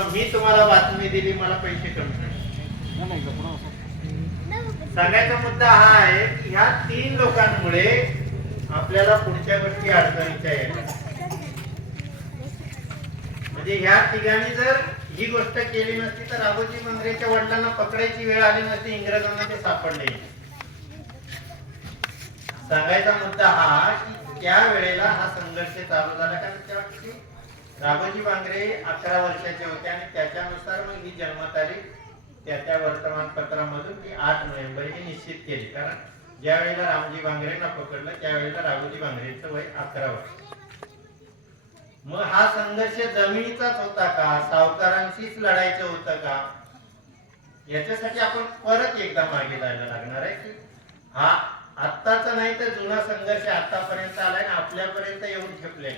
मी तुम्हाला बातमी दिली, मला पैसे कमी सांगायचा मुद्दा हा आहे की ह्या तीन लोकांमुळे आपल्याला पुढच्या गोष्टी अडचणीच्या येतात. म्हणजे ह्या तिघांनी जर ही गोष्ट केली नसती तर राघोजी मंगरेच्या वडिलांना पकडायची वेळ आली नसती, इंग्रजांना ते सापडले. सांगायचा मुद्दा हा की त्या वेळेला हा संघर्ष चालू झाला, कारण तेव्हा राघोजी बांगरे 11 वर्षाचे होते आणि त्याच्यानुसार मग ही जन्मतारीख त्या वर्तमानपत्रामधून ती 8 नोव्हेंबर ही निश्चित केली. कारण ज्या वेळेला रामजी बांगरेंना पकडलं त्यावेळेला राघोजी बांगरेंचं वय 11 वर्ष. मग हा संघर्ष जमिनीचाच होता का, सावकारांशीच लढायचं होतं का, याच्यासाठी आपण परत एकदा मागे जायला लागणार आहे की हा आत्ताचा नाही तर जुना संघर्ष आतापर्यंत आलाय आणि आपल्यापर्यंत येऊन ठेपले.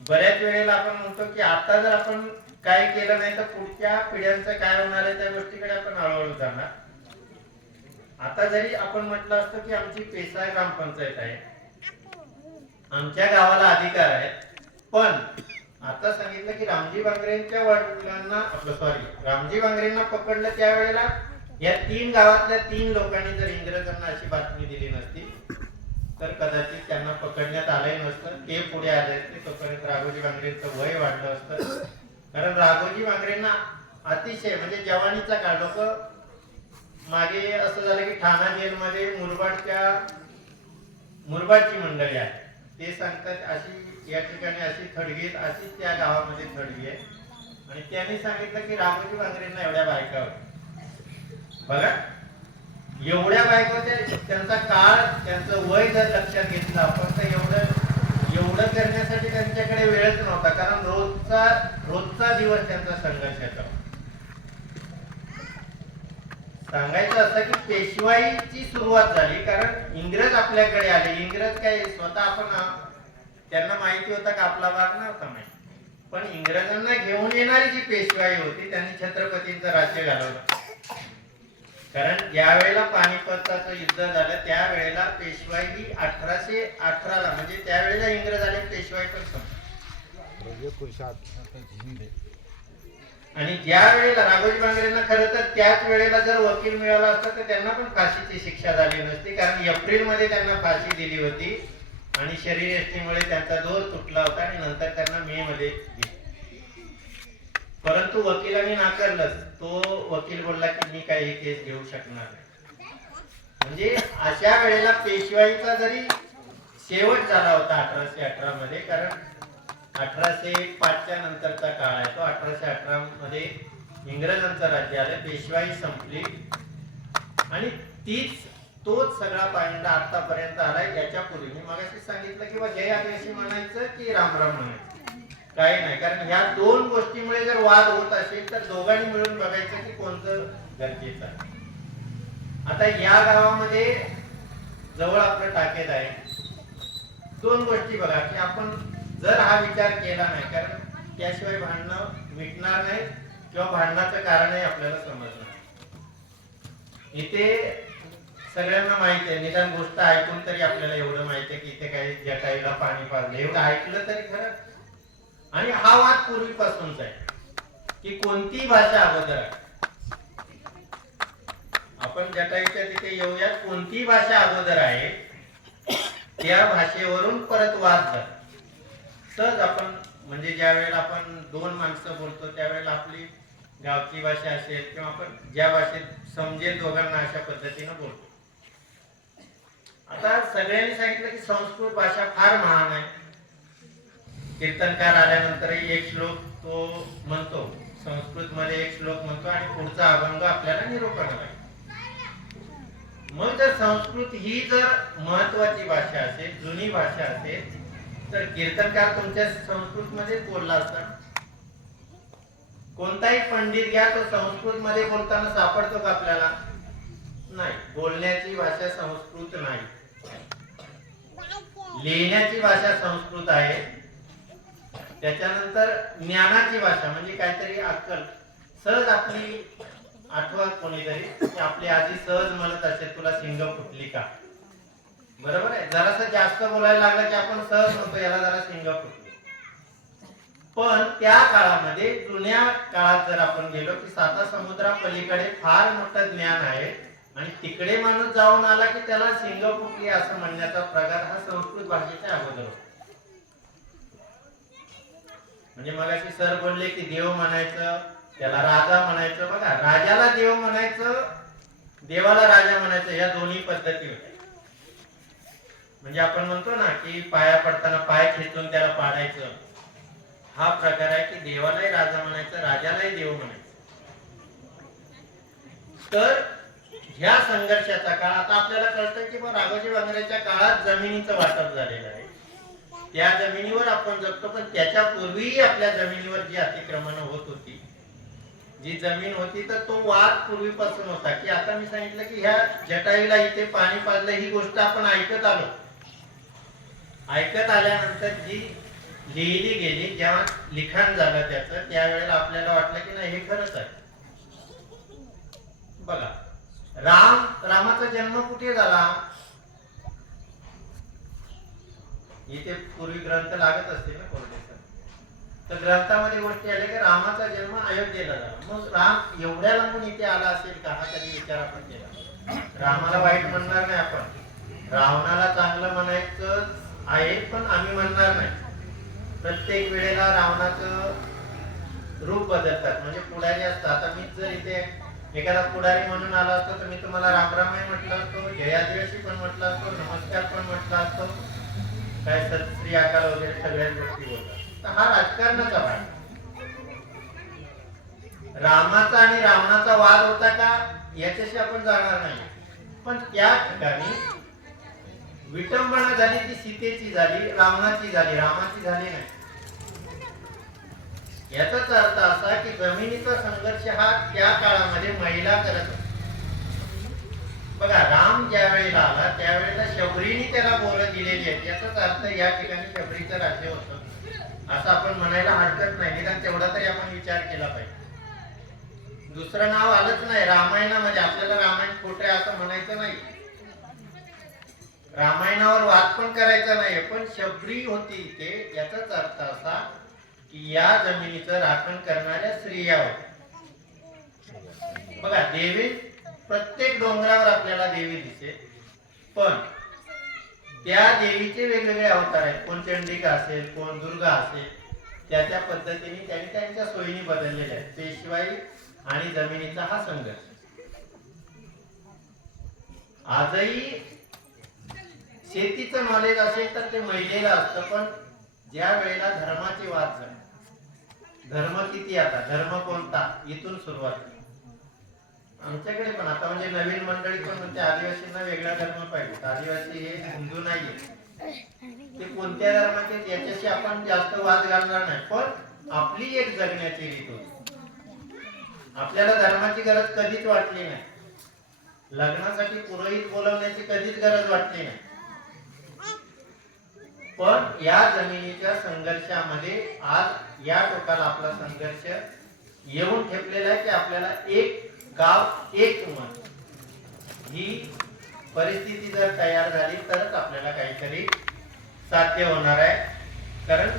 बऱ्याच वेळेला आपण म्हणतो की आता जर आपण काय केलं नाही तर पुढच्या पिढ्यांचं काय होणार आहे त्या गोष्टीकडे आपण हळूहळू जाणार. आता जरी आपण म्हटलं असतं की आमची पेसाय ग्रामपंचायत आहे, आमच्या गावाला अधिकार आहे, पण आता सांगितलं की रामजी बांगरेंच्या वडिलांना रामजी बांगरेंना पकडलं त्यावेळेला या तीन गावातल्या 3 लोकांनी जर इंग्रजांना अशी बातमी दिली नसती तर कदाचित त्यांना पकडण्यात आलंही नसतं. ते पुढे आले असते, तोपर्यंत राघोजी बांगरेंचं वय वाढलं असतं. कारण राघोजी बांगरेंना अतिशय म्हणजे जवानीचा काळ, लोक मागे असं झालं की ठाणा जेलमध्ये मुरबाडची मंडळी आहे, ते सांगतात अशी या ठिकाणी अशी थडगी, अशी त्या गावामध्ये थडगी आहे आणि त्यांनी सांगितलं की राघोजी बांगरेंना एवढ्या बायका होत्या. बघा एवढ्या बायका, त्यांचा काळ, त्यांचं वय जर लक्षात घेतलं आपण तर एवढं करण्यासाठी त्यांच्याकडे वेळच नव्हता, कारण रोजचा दिवस त्यांचा संघर्षाचा. सांगायचं असं की पेशवाईची सुरुवात झाली कारण इंग्रज आपल्याकडे आले. इंग्रज काय स्वतः आपण त्यांना माहिती होता का आपला भाग नव्हता माहिती, पण इंग्रजांना घेऊन येणारी जी पेशवाई होती त्यांनी छत्रपतींचं राज्य घालवलं. कारण ज्या वेळेला पानिपतचं युद्ध झालं त्यावेळेला पेशवाई ही 1818ला म्हणजे त्यावेळेला इंग्रज आले, पेशवाई पण संपली. आणि ज्या वेळेला राघोजी बांगरेंना खरं तर त्याच वेळेला जर वकील मिळाला असता तर त्यांना पण फाशीची शिक्षा झाली नसती, कारण एप्रिल मध्ये त्यांना फाशी दिली होती आणि शरीरयष्टीमुळे त्यांचा दोर तुटला होता आणि नंतर त्यांना मे मध्ये दिली. परंतु वकिलांनी नाकारलं. तो वकील बोलला की मी काही केस घेऊ शकणार नाही. म्हणजे अशा वेळेला पेशवाईचा जरी शेवट झाला होता 1818 मध्ये, कारण 1805 च्या नंतरचा काळ आहे तो. 1818 मध्ये इंग्रजांचं राज्य आलं, पेशवाई संपली आणि तोच सगळा पायंडा आतापर्यंत आलाय. याच्यापूर्वी मी मगाशी सांगितलं की जय आदिवासी म्हणायचं की रामराम म्हणायचं काही नाही, कारण ह्या 2 गोष्टीमुळे जर वाद होत असेल तर दोघांनी मिळून बघायचं की कोणतं गरजेचं आहे. आता या गावामध्ये जवळ आपलं टाकेद आहे. 2 गोष्टी बघा की आपण जर हा विचार केला नाही, कारण त्याशिवाय भांडणं मिटणार नाही किंवा भांडणाचं कारणही आपल्याला समजणार. इथे सगळ्यांना माहिती आहे, निदान गोष्ट ऐकून तरी आपल्याला एवढं माहिती आहे की इथे काही जटाईला पाणी पाजलं, एवढं ऐकलं तरी खरं. आणि हा वाद पूर्वीपासूनच आहे की कोणती भाषा अगोदर आहे. आपण जटाईच्या तिथे येऊयात, कोणती भाषा अगोदर आहे त्या भाषेवरून परत वाद झाला. सहज आपण म्हणजे ज्या वेळेला आपण 2 माणसं बोलतो त्यावेळेला आपली गावची भाषा असेल किंवा आपण ज्या भाषेत समजेल दोघांना अशा पद्धतीनं बोलतो. आता सगळ्यांनी सांगितलं की संस्कृत भाषा फार महान आहे. कीर्तनकार आल्यानंतरही एक श्लोक तो म्हणतो, संस्कृत मध्ये एक श्लोक म्हणतो आणि पुढचा अभंग आपल्याला निरूपणाला आहे. मग जर संस्कृत ही जर महत्वाची भाषा असेल, जुनी भाषा असेल, तर कीर्तनकार तुमच्या संस्कृत मध्ये बोलला असता. कोणताही पंडित घ्या तो संस्कृत मध्ये बोलताना सापडतो का आपल्याला? नाही. बोलण्याची भाषा संस्कृत नाही, लिहिण्याची भाषा संस्कृत आहे. त्याच्यानंतर ज्ञानाची भाषा म्हणजे काहीतरी अक्कल, सहज आपली आठवण कोणीतरी आपली आजी सहज म्हणत असेल तुला शिंग फुटली का, बरोबर आहे. जरासं जास्त बोलायला लागलं की आपण सहज म्हणतो याला जरा शिंग फुटली. पण त्या काळामध्ये जुन्या काळात जर आपण गेलो की साता समुद्रा पलीकडे फार मोठं ज्ञान आहे आणि तिकडे माणूस जाऊन आला की त्याला सिंग फुटली असं म्हणण्याचा प्रकार हा संस्कृत भाषेच्या अगोदर होता. म्हणजे मगाशी सर बोलले की देव म्हणायचं, त्याला राजा म्हणायचं. बघा, राजाला देव म्हणायचं, देवाला राजा म्हणायचं, या दोन्ही पद्धती होत्या. म्हणजे आपण म्हणतो ना की पाया पडताना पाय खेचून त्याला पाडायचं, हा प्रकार आहे की देवालाही राजा म्हणायचं, राजालाही देव म्हणायचं. तर ह्या संघर्षाचा काळ आता आपल्याला कळतं की राघोजी बांगरेच्या काळात जमिनीचं वाटप झालेलं आहे. त्या जमिनीवर आपण जगतो, पण त्याच्या पूर्वीही आपल्या जमिनीवर जी अतिक्रमण होत होती, जी जमीन होती, तर तो वाद पूर्वीपासून होता. की आता मी सांगितलं की ह्या जटायूला इथे पाणी पाजलं, ही गोष्ट आपण ऐकत आलो. ऐकत आल्यानंतर जी लिहिली गेली, जेव्हा लिखाण झालं त्याचं, त्यावेळेला आपल्याला वाटलं की नाही, हे खरंच आहे. बघा, रामाचा जन्म कुठे झाला? इथे पूर्वी ग्रंथ लागत असते ना कोरडेचा, तर ग्रंथामध्ये गोष्टी आल्या की रामाचा जन्म अयोध्येला झाला. मग राम एवढ्या लांबून इथे आला असेल का, हा कधी विचार आपण केला? रामाला वाईट म्हणणार नाही आपण, रावणाला चांगलं म्हणायचं आहे, पण आम्ही म्हणणार नाही. प्रत्येक वेळेला रावणाचं रूप बदलतात. म्हणजे पुढारी असतात. आता मी जर इथे एखादा पुढारी म्हणून आला असतो तर मी तुम्हाला रामरामही म्हटलं असतो, जयादिवशी पण म्हटलं असतो, नमस्कार पण म्हटलं असतो, काय सत श्री अकाल वगैरे सगळ्याच गोष्टी बोलतात. तर हा राजकारणाचा भाग. रामाचा आणि रावणाचा वाद होता का याच्याशी आपण जाणार नाही, पण त्या ठिकाणी विटंबना झाली ती सीतेची झाली, रावणाची झाली, रामाची झाली नाही. याचाच अर्थ असा की जमिनीचा संघर्ष हा त्या काळामध्ये महिला करत होत्या. बघा, राम ज्या वेळेला आला त्यावेळेला शबरीने त्याला बोरं दिलेली आहेत. याचाच अर्थ या ठिकाणी शबरीचं राज्य होतं असं आपण म्हणायला हरकत नाही. निदान तेवढा तरी आपण विचार केला पाहिजे. दुसरं नाव आलंच नाही रामायणामध्ये. आपल्याला रामायण खोटं आहे असं म्हणायचं नाही, रामायणावर वाद पण करायचा नाही, पण शबरी होती इथे. याचाच अर्थ असा की या जमिनीचं राखण करणाऱ्या स्त्रिया होत्या. बघा, देवी प्रत्येक डोंगरावर आपल्याला देवी दिसते, पण त्या देवीचे वेगवेगळे अवतार आहेत. कोण चंडिका असेल, कोण दुर्गा असेल, त्या पद्धतीने त्यांनी त्यांच्या सोयीने बदललेल्या आहेत. पेशवाई आणि जमिनीचा हा संघर्ष आजही शेतीचं नॉलेज असेल तर ते महिलेला असतं, पण ज्या वेळेला धर्माची वाद झाली, धर्म किती, आता धर्म कोणता, इथून सुरुवात. आमच्याकडे पण आता म्हणजे नवीन मंडळी पण म्हणते आदिवासींना वेगळा धर्म पाहिजे, आदिवासी हे हिंदू नाहीये, ते कोणत्या धर्माचे, याच्याशी आपण जास्त वाद घालणार नाही. पण आपली एक जगण्याची रीत होती. आपल्याला धर्माची गरज कधीच वाटली नाही, लग्नासाठी पुरोहित बोलवण्याची कधीच गरज वाटली नाही. पण या जमिनीच्या संघर्षामध्ये आज या टोकाला आपला संघर्ष येऊन ठेपलेला आहे की आपल्याला एक गाव एक मन, ही परिस्थिती जर तयार झाली तरच आपल्याला काहीतरी साध्य होणार आहे. कारण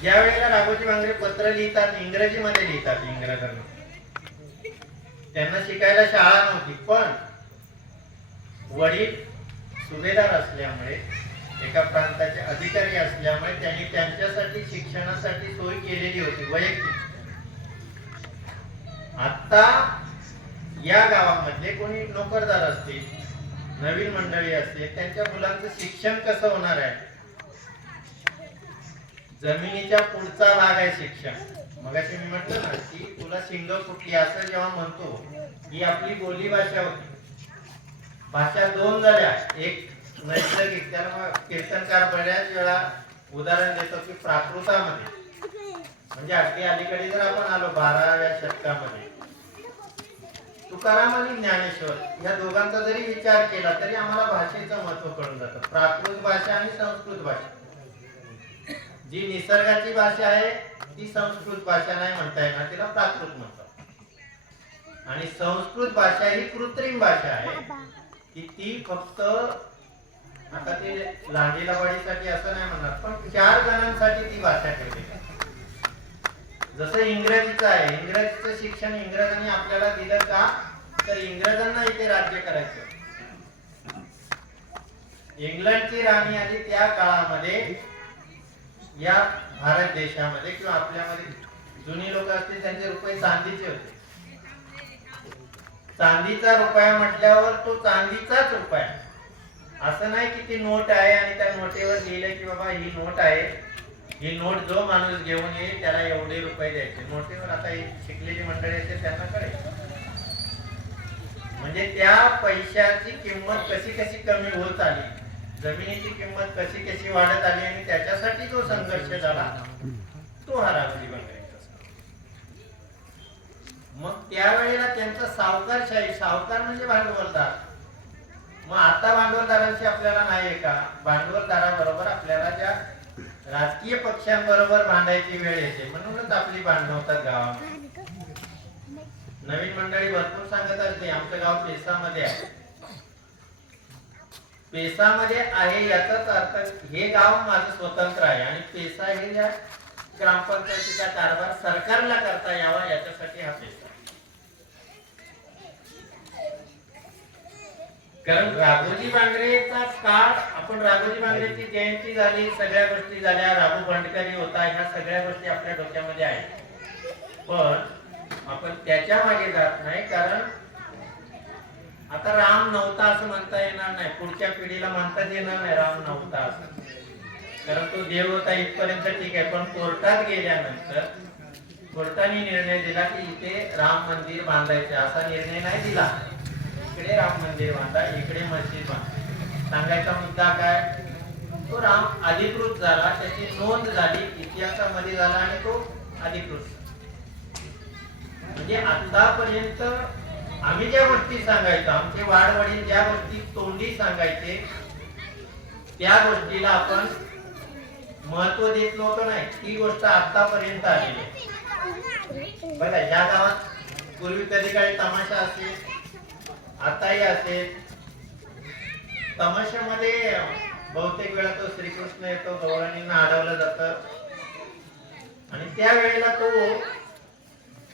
ज्या वेळेला राघोजी बांगरे पत्र लिहितात, इंग्रजीमध्ये लिहितात, इंग्रजांना त्यांना शिकायला शाळा नव्हती, पण वडील सुभेदार असल्यामुळे, एका प्रांताचे अधिकारी असल्यामुळे त्यांनी त्यांच्यासाठी शिक्षणासाठी सोय केलेली होती वैयक्तिक. आता या गावामध्ये कोणी नोकरदार असतील, नवीन मंडळी असतील, त्यांच्या मुलांचं शिक्षण कसं होणार आहे? जमिनीच्या पुढचा भाग आहे शिक्षण. मगाशी मी म्हटलं ना की तुला शिंग फुटली असं जेव्हा म्हणतो, ही आपली बोली भाषा होती. भाषा दोन झाल्या, एक नैसर्गिक, त्याला कीर्तनकार बऱ्याच वेळा उदाहरण देतो की प्राकृतामध्ये, म्हणजे अगदी अलीकडे जर आपण आलो 12व्या शतकामध्ये, तुकाराम आणि ज्ञानेश्वर या दोघांचा जरी विचार केला तरी आम्हाला भाषेचं महत्व कळून जातं. प्राकृत भाषा आणि संस्कृत भाषा, जी निसर्गाची भाषा आहे ती संस्कृत भाषा नाही म्हणता येणार, तिला प्राकृत म्हणतात. आणि संस्कृत भाषा ही कृत्रिम भाषा आहे की ती फक्त, आता ते लांडीला वाढीसाठी असं नाही म्हणणार, पण 4 जणांसाठी ती भाषा ठेवली आहे. जसं इंग्रजीचं आहे, इंग्रजीचं शिक्षण इंग्रजांनी आपल्याला दिलं का, तर इंग्रजांना इथे राज्य करायचं. इंग्लंडची राणी आली त्या काळामध्ये या भारत देशामध्ये किंवा आपल्यामध्ये जुनी लोक असतील त्यांचे रुपये चांदीचे होते. चांदीचा रुपया म्हटल्यावर तो चांदीचाच रुपया, असं नाही की ती नोट आहे आणि त्या नोटेवर लिहिलंय की बाबा ही नोट आहे, ही नोट जो माणूस घेऊन येईल त्याला एवढे रुपये द्यायचे. नोटेवर आता शिकलेली मंडळी असते त्यांना कळेल. म्हणजे त्या पैशाची किंमत कशी कशी कमी होत आली, जमिनीची किंमत कशी कशी वाढत आली आणि त्याच्यासाठी जो संघर्ष झाला तो हा राघोजी बांगरेंचा. मग त्यावेळेला त्यांचा सावकारशाही, सावकार म्हणजे भांडवलदार. मग आता भांडवलदारांशी आपल्याला नाहीये का, भांडवलदाराबरोबर आपल्याला ज्या राजकीय पक्षांबरोबर भांडायची वेळ येते, म्हणूनच आपली भांडणं होतात गावामध्ये. नवीन मंडळी भरपूर सांगत असते आमचं गाव पेसामध्ये आहे. पेसामध्ये आहे याचाच अर्थ हे गाव माझं स्वतंत्र आहे आणि पेसा हे ज्या ग्रामपंचायतीचा कारभार सरकारला करता यावा याच्यासाठी हा पेसा. कारण राघोजी बांगरेचा काळ, आपण राघोजी बांगरेची जयंती झाली, सगळ्या गोष्टी झाल्या, राघू बंडकरी होता, ह्या सगळ्या गोष्टी आपल्या डोक्यामध्ये आहेत. पण आपण त्याच्या मागे जात नाही, कारण आता राम नव्हता असं म्हणता येणार नाही, पुढच्या पिढीला म्हणताच येणार नाही राम नव्हता असं, कारण तो देव होता इथपर्यंत ठीक आहे. पण कोर्टात गेल्यानंतर कोर्टाने निर्णय दिला की इथे राम मंदिर बांधायचे, असा निर्णय नाही दिला. इकडे राम मंदिर बांधा, इकडे मस्जिद बांधा. सांगायचा मुद्दा काय, तो राम अधिकृत झाला, त्याची नोंद झाली, इतिहासामध्ये झाला आणि तो अधिकृत. म्हणजे आतापर्यंत आम्ही ज्या गोष्टी सांगायचो, आमचे वाडवडील ज्या गोष्टी तोंडी सांगायचे, त्या गोष्टीला आपण महत्व देत नव्हतो. नाही, ती गोष्ट आतापर्यंत आलेली आहे. बघा, या गावात पूर्वी कधी काही तमाशा असेल, आताही असेल. तमाशामध्ये बहुतेक वेळा तो श्रीकृष्ण येतो, गवळणींना अडवलं जातं आणि त्या वेळेला तो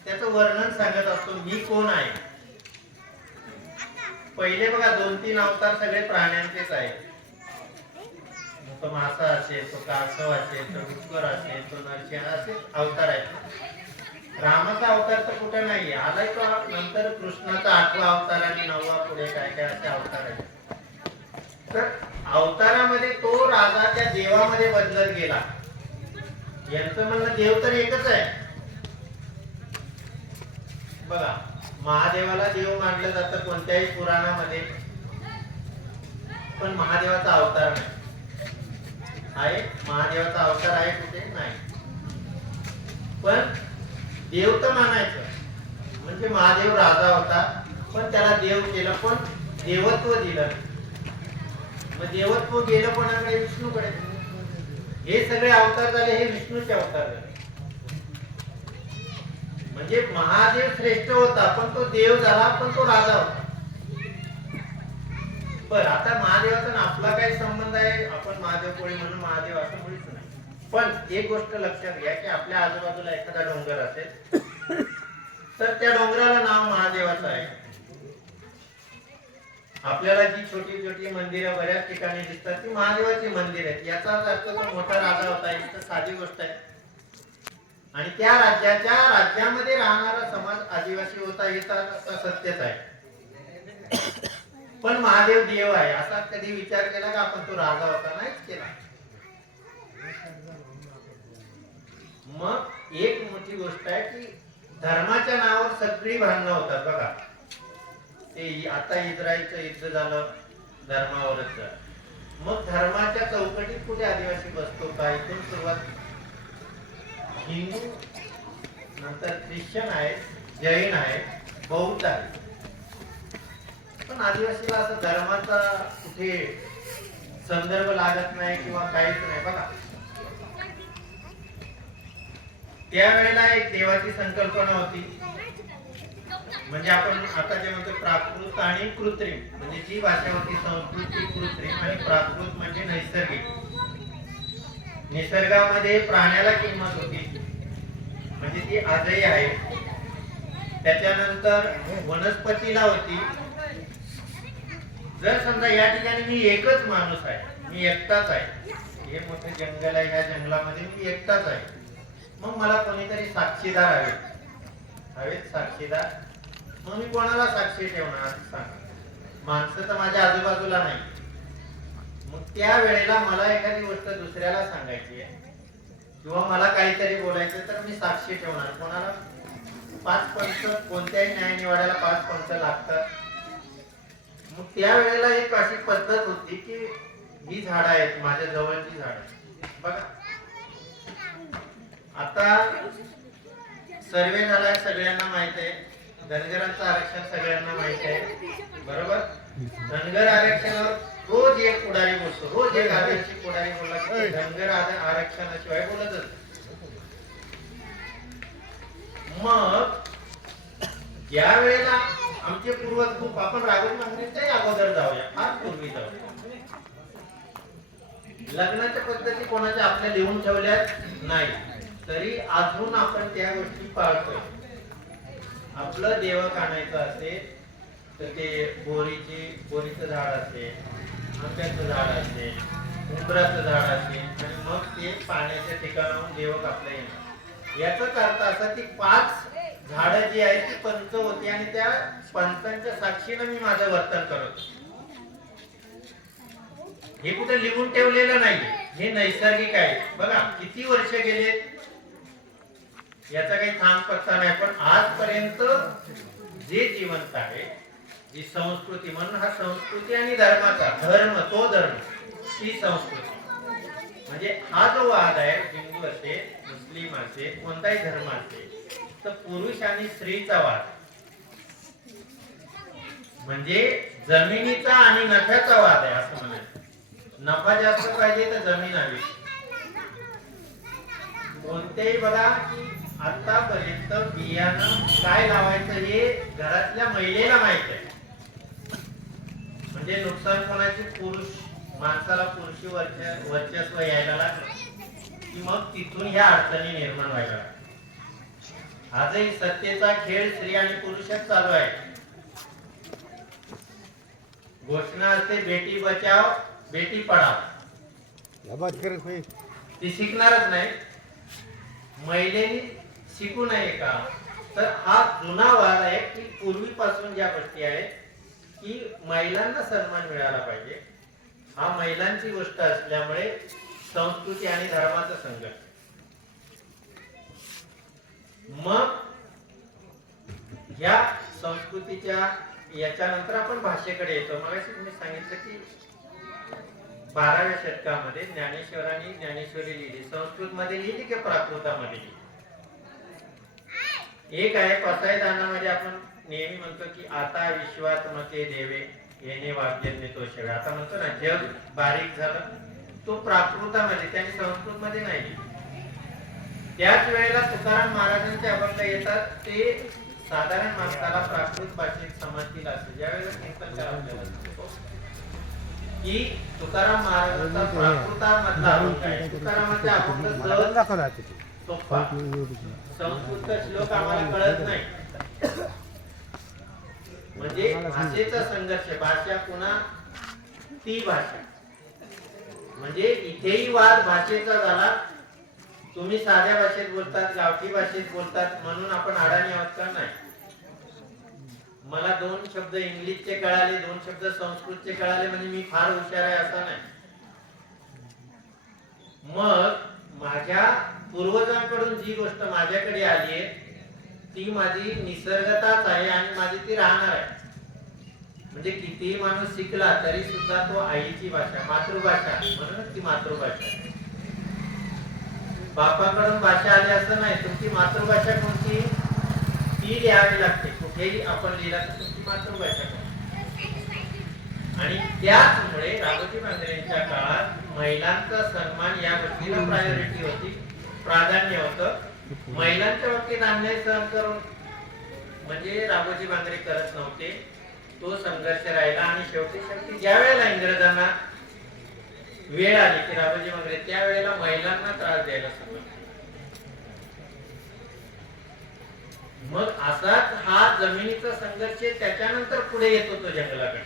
त्याचं वर्णन सांगत असतो, मी कोण आहे. पहिले बघा 2-3 अवतार सगळे प्राण्यांचेच आहेत. तो मासा असेल, तो कासव असेल, तो डुक्कर असेल, तो नरसिंह असे अवतार आहेत. रामाचा अवतार तर कुठे नाहीये, आलाय तो नंतर कृष्णाचा 8वा अवतार आणि 9वा पुढे काय काय असे अवतार आहेत. तर अवतारामध्ये तो राजा त्या देवामध्ये बदलत गेला. यांचं म्हणणं देव तर एकच आहे. बघा, महादेवाला देव मानलं जातं कोणत्याही पुराणामध्ये, पण महादेवाचा अवतार नाही आहे. महादेवाचा अवतार आहे कुठे नाही. पण देव तर मानायचं, म्हणजे महादेव राजा होता पण त्याला देव केलं, पण देवत्व दिलं. मग देवत्व गेलं कोणाकडे, विष्णूकडे. हे सगळे अवतार झाले, हे विष्णूचे अवतार झाले. म्हणजे महादेव श्रेष्ठ होता पण तो देव झाला, पण तो राजा होता. पण आता महादेवाचा आपला काय संबंध आहे, आपण महादेव कोळी म्हणून महादेव असं मुळीच नाही. पण एक गोष्ट लक्षात घ्या की आपल्या आजूबाजूला एखादा डोंगर असेल तर त्या डोंगराला नाव महादेवाचं आहे. आपल्याला जी छोटी छोटी मंदिरं बऱ्याच ठिकाणी दिसतात ती महादेवाची मंदिर आहेत. याचाच अर्थ तो मोठा राजा होता, ही तर साधी गोष्ट आहे. आणि त्या राज्यामध्ये राहणारा समाज आदिवासी होता, हे तर सत्यच आहे. पण महादेव देव आहे असा कधी विचार केला का आपण, तो राजा होता? नाहीच केला. मग एक मोठी गोष्ट आहे की धर्माच्या नावावर सगळी भांडणं होतात. बघा, ते आता इस्रायलचं युद्ध झालं धर्मावरच झालं. मग धर्माच्या चौकटीत कुठे आदिवासी बसतो का? इथून सुरुवात. हिंदू, नंतर ख्रिश्चन आहे, जैन आहे, बौद्ध आहे, पण आदिवासीला असं धर्माचा कुठे संदर्भ लागत नाही किंवा काहीच नाही. बघा, त्यावेळेला एक देवाची संकल्पना होती, म्हणजे आपण आता जे म्हणतो प्राकृत आणि कृत्रिम, म्हणजे जी भाषा होती संस्कृती कृत्रिम आणि प्राकृत म्हणजे नैसर्गिक. निसर्गामध्ये प्राण्याला किंमत होती, म्हणजे ती आजही आहे. त्याच्यानंतर वनस्पतीला होती. जर समजा या ठिकाणी मी एकच माणूस आहे, मी एकटाच आहे, हे मोठे जंगल आहे, या जंगलामध्ये मी एकटाच आहे, मग मला कोणीतरी साक्षीदार हवेत साक्षीदार. मग मी कोणाला साक्षी ठेवणार सांग? माणसं तर माझ्या आजूबाजूला नाही. मग त्या वेळेला मला एखादी गोष्ट दुसऱ्याला सांगायची आहे किंवा मला काहीतरी बोलायचं, तर मी साक्षी ठेवणार कोणाला? 5 पंच, कोणत्याही न्यायनिवाड्याला 5 पंच लागतात. मग त्या वेळेला एक अशी पद्धत होती की ही झाड आहेत माझ्या जवळची झाड बघा. आता सर्वे झालाय, सगळ्यांना माहित आहे. धनगरांचं आरक्षण सगळ्यांना माहित आहे, बरोबर. धनगर आरक्षणावर रोज एक पुढारी बोलतो, रोज एक आदिवासी पुढारी बोलला की धनगर आरक्षणाशिवाय बोलतच. मग ज्या वेळेला आमचे पूर्वज खूप, आपण राघोजी भांगरेंच्याही अगोदर जाऊया, फार पूर्वी जाऊया. लग्नाच्या पद्धती कोणाच्या आपल्या लिहून ठेवल्या नाही, तरी अजून आपण त्या गोष्टी पाळतोय. आपलं देवक आणायचं असेल तर ते बोरीचं झाड असेल, आंब्याचं झाड असेल, उंबराचं झाड असेल, आणि मग ते पाण्याच्या ठिकाणाहून देवक आपल्या येणार. याचाच अर्थ असा की 5 झाडं जी आहेत ती पंच होती आणि त्या पंचांच्या साक्षीनं मी माझं वर्तन करत. हे कुठे लिहून ठेवलेलं नाही, हे नैसर्गिक आहे. बघा किती वर्ष गेले याचा काही थांब पत्ता नाही, पण आजपर्यंत जे जिवंत आहे, जी संस्कृती, म्हणून हा संस्कृती आणि धर्माचा तो धर्म, ही संस्कृती. म्हणजे हा जो वाद आहे, हिंदू असेल, मुस्लिम असेल, कोणताही धर्म असेल, तर पुरुष आणि स्त्रीचा वाद, म्हणजे जमिनीचा आणि नफ्याचा वाद आहे असं म्हणायचं. नफा जास्त पाहिजे तर जमीन हवी. कोणतेही बघा की आतापर्यंत बियाणं काय लावायचं हे घरातल्या महिलेला माहित आहे. म्हणजे नुकसान कोणाचे? माणसाला पुरुषी वर्चस्व यायला लागलं की मग तिथून ह्या अडचणी निर्माण व्हायला लागल्या. आजही सत्तेचा खेळ स्त्री आणि पुरुषच चालू आहे. घोषणा असते बेटी बचाव बेटी पढाव, ती शिकणारच नाही. महिलेनी शिकू नये का? तर हा जुना वाद आहे की पूर्वीपासून ज्या गोष्टी आहेत की महिलांना सन्मान मिळाला पाहिजे, हा महिलांची गोष्ट असल्यामुळे संस्कृती आणि धर्माचा संघर्ष. मग या संस्कृतीच्या याच्यानंतर आपण भाषेकडे येतो. मगाशी तुम्ही सांगितलं की 12व्या शतकामध्ये ज्ञानेश्वरांनी ज्ञानेश्वरी लिहिली, संस्कृत मध्ये लिहिली की प्राकृतामध्ये लिहिली? एक आहे पसायदानामध्ये आपण नेहमी म्हणतो की आता विश्वात मते देवे येणे वाक्यज्ञ तो शेवे. आता म्हणतो ना जग बारीक झालं, तो प्राकृतामध्ये, त्यांनी संस्कृत मध्ये नाही लिहिली. त्याच वेळेला तुकाराम महाराजांचे अभंग येतात, ते साधारण माणसाला प्राकृत भाषेत समजतील असं. ज्यावेळेला कीर्तनकार आपल्याला सांगतो की तुकाराम महाराजांचा प्राकृतामधला अभंग आहे, तुकारामाच्या अभंग सोपा, संस्कृत श्लोक आम्हाला कळत नाही. म्हणजे भाषेचा संघर्ष, भाषा पुन्हा ती भाषा. म्हणजे इथेही वाद भाषेचा झाला. तुम्ही साध्या भाषेत बोलतात, गावठी भाषेत बोलतात म्हणून आपण अडाणी आहोत का? नाही. मला 2 शब्द इंग्लिशचे कळाले, 2 शब्द संस्कृतचे कळाले म्हणजे मी फार हुशार आहे असं नाही. मग माझ्या पूर्वजांकडून जी गोष्ट माझ्याकडे आली आहे ती माझी निसर्गताच आहे आणि माझी ती राहणार आहे. म्हणजे कितीही माणूस शिकला तरी सुद्धा तो आईची भाषा, मातृभाषा, म्हणूनच ती मातृभाषा. बापाकडून भाषा आली असं नाही. तुमची मातृभाषा कोणती ती लिहावी लागते. कुठेही आपण लिहिला तर तुमची मातृभाषा कोणती. आणि त्याचमुळे राघोजी भांगरेंच्या काळात महिलांचा सन्मान या गोष्टीला प्रायोरिटी होती, प्राधान्य होतं. महिलांच्या बाबतीत अन्याय सहन करून म्हणजे राघोजी भांगरे करत नव्हते. तो संघर्ष राहिला आणि शेवटी ज्या वेळेला इंग्रजांना वेळ आली की राघोजी भांगरे त्यावेळेला महिलांना त्रास द्यायला सुरुवात केली. मग असाच हा जमिनीचा संघर्ष त्याच्यानंतर पुढे येतो तो जंगलाकडे.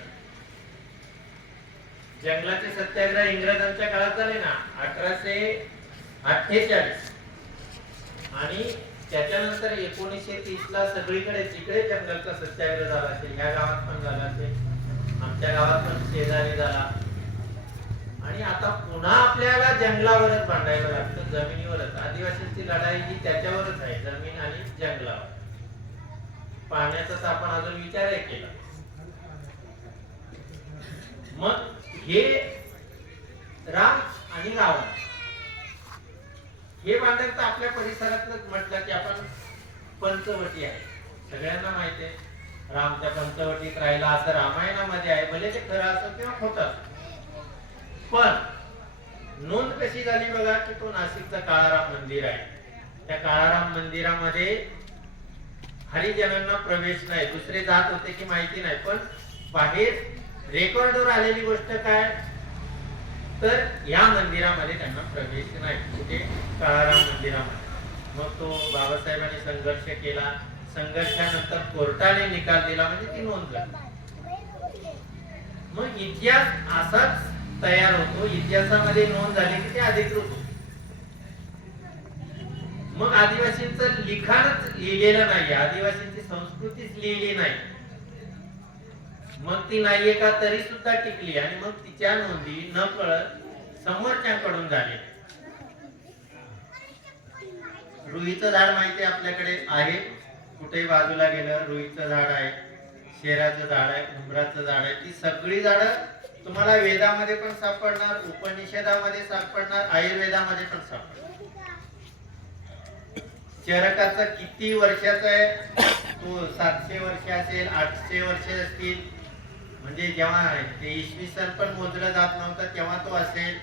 जंगलाचे सत्याग्रह इंग्रजांच्या काळात झाले ना 1848 आणि त्याच्यानंतर 1930 ला सगळीकडे जिकडे जंगलचा सत्याग्रह झाला असेल, या गावात पण झाला असेल, आमच्या गावात पण शेजारी झाला आणि आता पुन्हा आपल्याला जंगलावरच भांडायला लागतं, जमिनीवरच. आदिवासींची लढाई ही त्याच्यावरच आहे, जमीन आणि जंगलावर. पाण्याचा तर आपण अजून विचारही केला. मग हे राम आणि रावण हे भांडण तर आपल्या परिसरातच म्हटलं की आपण पंचवटी आहे, सगळ्यांना माहिती आहे. राम त्या पंचवटीत राहिला असं रामायणामध्ये आहे, भले ते खरं असं किंवा खोटं असं. पण नोंद कशी झाली बघा की तो नाशिकचा काळाराम मंदिर आहे, त्या काळाराम मंदिरामध्ये हरिजनांना प्रवेश नाही. दुसरे जात होते की माहिती नाही, पण बाहेर रेकॉर्डवर आलेली गोष्ट काय तर या मंदिरामध्ये त्यांना प्रवेश नाही, कुठे काळाराम मंदिरामध्ये. मग तो बाबासाहेबांनी संघर्ष केला, संघर्षानंतर कोर्टाने निकाल दिला, म्हणजे ती नोंद झाली. मग इतिहास असाच तयार होतो, इतिहासामध्ये नोंद झाली की ते अधिकृत होतो. मग आदिवासींचं लिखाणच लिहिलेलं नाही, आदिवासींची संस्कृतीच लिहिली नाही. मग ती नाहीये का तरी सुद्धा टिकली आणि मग तिच्या नोंदी न कळत समोरच्यांकडून झाले. रुईचं झाड माहिती आपल्याकडे आहे, कुठेही बाजूला गेलं रुईचं झाड आहे, शेराचं झाड आहे, उंबराचं झाड आहे. ती सगळी झाडं तुम्हाला वेदामध्ये पण सापडणार, उपनिषदामध्ये सापडणार, आयुर्वेदामध्ये पण सापडणार. चरकाचा किती वर्षाचा आहे तो 700 वर्ष असेल, 800 वर्ष असतील, म्हणजे जेव्हा ते इसवी सन पण मोजलं जात नव्हतं तेव्हा तो असेल.